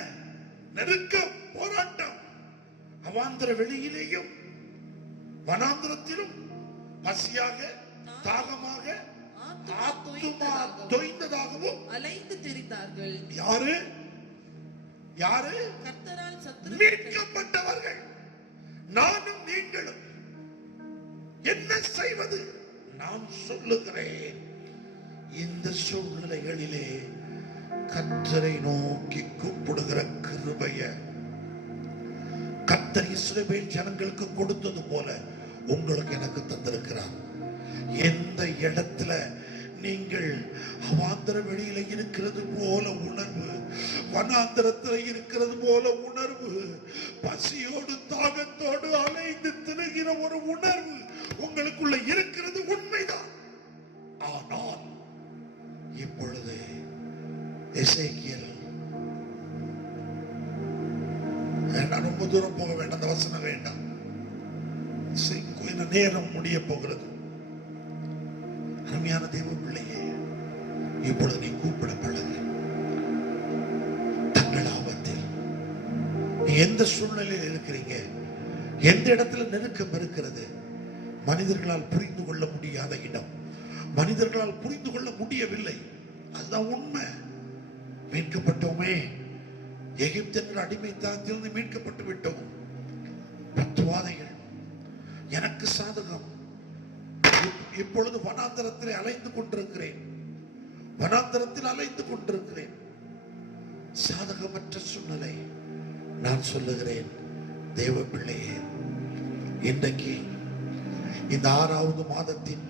நெருக்கம், போராட்டம். அவாந்திர வெளியிலேயும் வனாந்திரத்திலும் பசியாக தாகமாக ஆத்துமா தொய்ந்ததாகவும் அலைந்து திரிந்தார்கள். யாரு? கர்த்தரால் மீட்கப்பட்டவர்கள். நானும் நீங்களும் என்ன செய்வது? நான் சொல்லுகிறேன், இந்த சூழ்நிலைகளிலே கர்த்தரை நோக்கி கூப்பிடுகிற கிருபைய கர்த்தர் இஸ்ரவேல் ஜனங்களுக்கு கொடுத்தது போல உங்களுக்கு எனக்கு தந்திருக்கிறார். எந்த இடத்துல நீங்கள் அவாந்திர வெளியில இருக்கிறது போல உணர்வு, வனாந்திரத்தில் இருக்கிறது போல உணர்வு, பசியோடு தாகத்தோடு அலைந்து திரிகிற ஒரு உணர்வு உங்களுக்குள்ள இருக்கிறது உண்மைதான். ஆனால் இப்பொழுது எசேக்கியேல், நான் ரொம்ப தூரம் போக வேண்டாம், அந்த வசனம் வேண்டாம், நேரம் முடிய போகிறது. அருமையான தேவ பிள்ளையே, இப்பொழுது நீ கூப்பிட பழகு. தங்கள் ஆபத்தில் நீ எந்த சூழ்நிலையில் இருக்கிறீங்க, எந்த இடத்துல நெருக்கம் இருக்கிறது, மனிதர்களால் புரிந்து கொள்ள முடியாத இடம், மனிதர்களால் புரிந்து கொள்ள முடியவில்லை, அதுதான் உண்மை. மீட்கப்பட்டோமே, எகிப்தின் அடிமைத்தனத்திலிருந்து மீட்கப்பட்டு விட்டோம். 10 வாதைகள் எனக்கு சாதகம். இப்பொழுது வனாந்தரத்தில் அலைந்து கொண்டிருக்கிறேன், வனாந்தரத்தில் அலைந்து கொண்டிருக்கிறேன். சாதகமற்ற சூழ்நிலை. நான் சொல்லுகிறேன், தேவ பிள்ளையே, இன்றைக்கு இந்த 6வது மாதத்தின்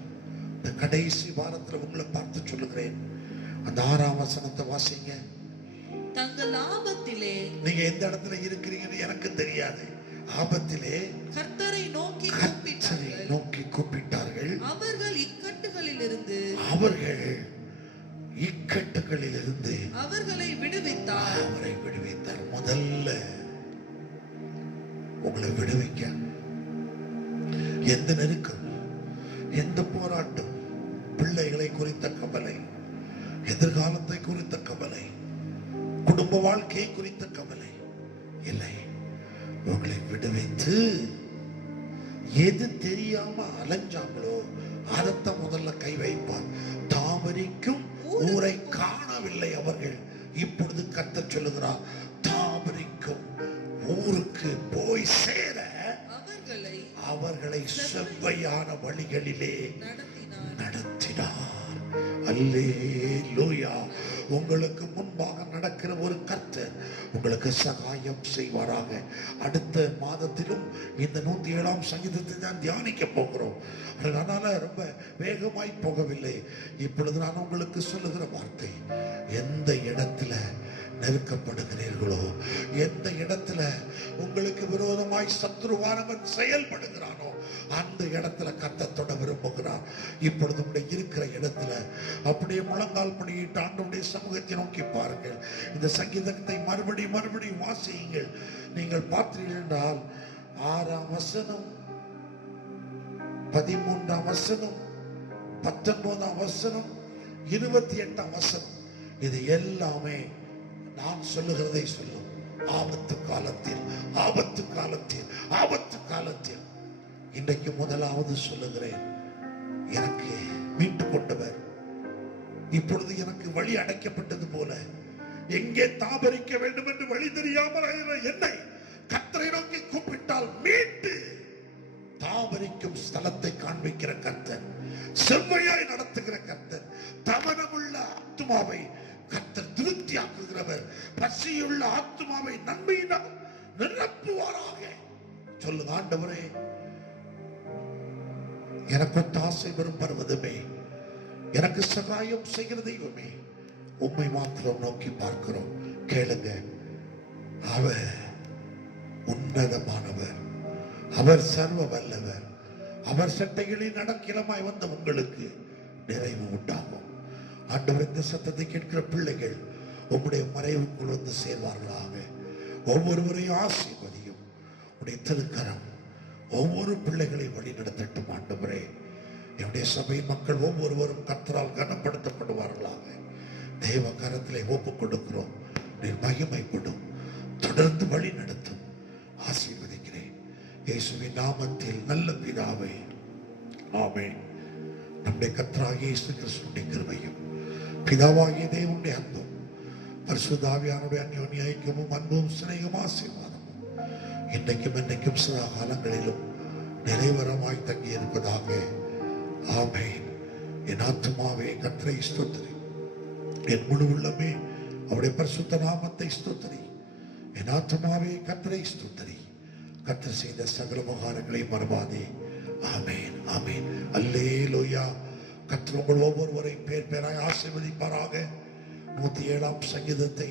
இந்த கடைசி வாரத்தில் உங்களை பார்த்து சொல்லுகிறேன். அந்த 6ஆம் வசனத்தை வாசிங்க. தங்கள் ஆபத்திலே, நீங்க எந்த இடத்துல இருக்கிறீங்கன்னு எனக்கு தெரியாது, ஆபத்திலே கர்த்தரை நோக்கி கூப்பிட்டார்கள். அவர்கள் இக்கட்டுகளிலிருந்து அவர்களை விடுவித்தார். அவரை விடுவித்தார். முதல்ல உங்களை விடுவிக்க எந்த நெருக்கம், எந்த போராட்டம், பிள்ளைகளை குறித்த கவலை, எதிர்காலத்தை குறித்த கவலை, குடும்ப வாழ்க்கையை குறித்த கவலை இல்லை, உங்களை விடுவித்து எது தெரியாம அலைஞ்சாங்களோ அதத்தான் முதல்ல கை வைப்பார். தாமரிக்கும் ஊரை காணவில்லை அவர்கள். இப்பொழுது கர்த்தர் சொல்லுகிறார், தாமரிக்கும் ஊருக்கு போய் சேர அவர்களை செவ்வையான வழிகளிலே நடத்தினார். அல்லேலூயா. உங்களுக்கு முன்பாக நடக்கிற ஒரு கர்த்தர் உங்களுக்கு சகாயம் செய்வாராக. அடுத்த மாதத்திலும் இந்த 107ஆம் சங்கீதத்தை தான் தியானிக்க போகிறோம். அதனால ரொம்ப வேகமாய் போகவில்லை. இப்பொழுது நான் உங்களுக்கு சொல்லுகிற வார்த்தை, எந்த இடத்துல நெருக்கப்படுகிறீர்களோ, எந்த இடத்துல உங்களுக்கு விரோதமாய் சத்ருவானவன் செயல்படுகிறானோ, அந்த இடத்துல கர்த்தர் தொட விரும்புகிறார். இப்பொழுது இருக்கிற இடத்துல அப்படியே முழங்கால் படியிட்டு ஆண்டவருடைய சமூகத்தை நோக்கி பாருங்கள். இந்த சங்கீதத்தை மறுபடியும் வாசியுங்கள். நீங்கள் பார்த்தீர்கள் என்றால் 6ஆம் வசனம், 13ஆம் வசனம், 19ஆம் வசனம், 28ஆம் வசனம், இது எல்லாமே நான் சொல்லுகிறதை சொல்லும். ஆபத்து காலத்தில் இன்றைக்கு முதலாவது சொல்லுகிறேன், எனக்கு மீட்டு கொண்டவர், இப்பொழுது எனக்கு வழி அடைக்கப்பட்டது போல எங்கே தாபரிக்க வேண்டும் என்று வழி தெரியாமல் என்னை கர்த்தரை நோக்கி கூப்பிட்டால் மீட்டு தாபரிக்கும் ஸ்தலத்தை காண்பிக்கிற கர்த்தர், செவ்வையாய் நடத்துகிற கர்த்தர், தமனமுள்ள ஆத்துமாவை கர்த்தர் திருப்தியாக்குகிறவர், பசியுள்ள ஆத்துமாவை நன்மையினால் நிரப்புவாராக. சொல்லுங்க, ஆண்டவரே, எனக்கு ஒத்தாசை வரும் பருவதுமே, எனக்கு சகாயம் செய்கிற தெய்வமே, உம்மை மாத்திரம் நோக்கி பார்க்கிறோம். கேளுங்க, அவர் உன்னதமானவர், அவர் சர்வ வல்லவர். அவர் சட்டைகளில் நடக்கிலமாய் வந்த உங்களுக்கு நிறைவு உண்டாகும். ஆண்டவர், இந்த சத்தத்தை கேட்கிற பிள்ளைகள் உம்முடைய மறைவுக்குள் வந்து சேர்வார்களாக. ஒவ்வொருவரையும் ஆசீர்வதியும். உடைய திருக்கரம் ஒவ்வொரு பிள்ளைகளை வழி நடத்தட்டும். ஆண்டவரே, என்னுடைய சபை மக்கள் ஒவ்வொருவரும் கர்த்தரால் கனப்படுத்தப்படுவார்களாக. தேவ கரத்திலே ஒப்புக் கொடுக்கிறோம். நீர் மகிமைப்படும், தொடர்ந்து வழி நடத்தும். ஆசீர்வதிக்கிறேன் இயேசுவின் நாமத்தில், நல்ல பிதாவே, ஆமென். நம்முடைய கர்த்தராகிய இயேசு கிறிஸ்துவின் கிருபையும், பிதாவாகிய தேவனுடைய அன்பும், பரிசுத்த ஆவியானவருடைய அந்யோன்ய ஐக்கியமும், அன்பும், சிநேகமும், ஆசீர்வாதமும் இன்றைக்கும் என்றைக்கும் சதா காலங்களிலும் நிறைவரமாய் தங்கி இருப்பதாக. ஆமென். என் ஆத்துமாவே கர்த்தரை ஸ்தோத்திரி, என் முழு உள்ளமே அவருடைய பரிசுத்த நாமத்தை ஸ்தோத்திரி. என் ஆத்துமாவே கர்த்தரை ஸ்தோத்திரி, கர்த்தர் செய்த சகல உபகாரங்களை மறவாதே. ஆமென், ஆமென். அல்லேலூயா. கர்த்தர் உங்கள் ஒவ்வொருவரையும் பேர் பேராய் ஆசீர்வதிப்பாராக. 107ஆம் சங்கீதத்தை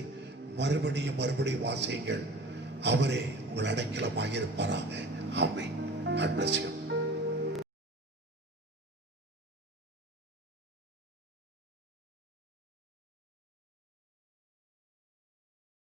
மறுபடியும் வாசியுங்கள். அவரே உங்கள் அடைக்கலமாக இருப்பாராக. ஆமென். God bless you.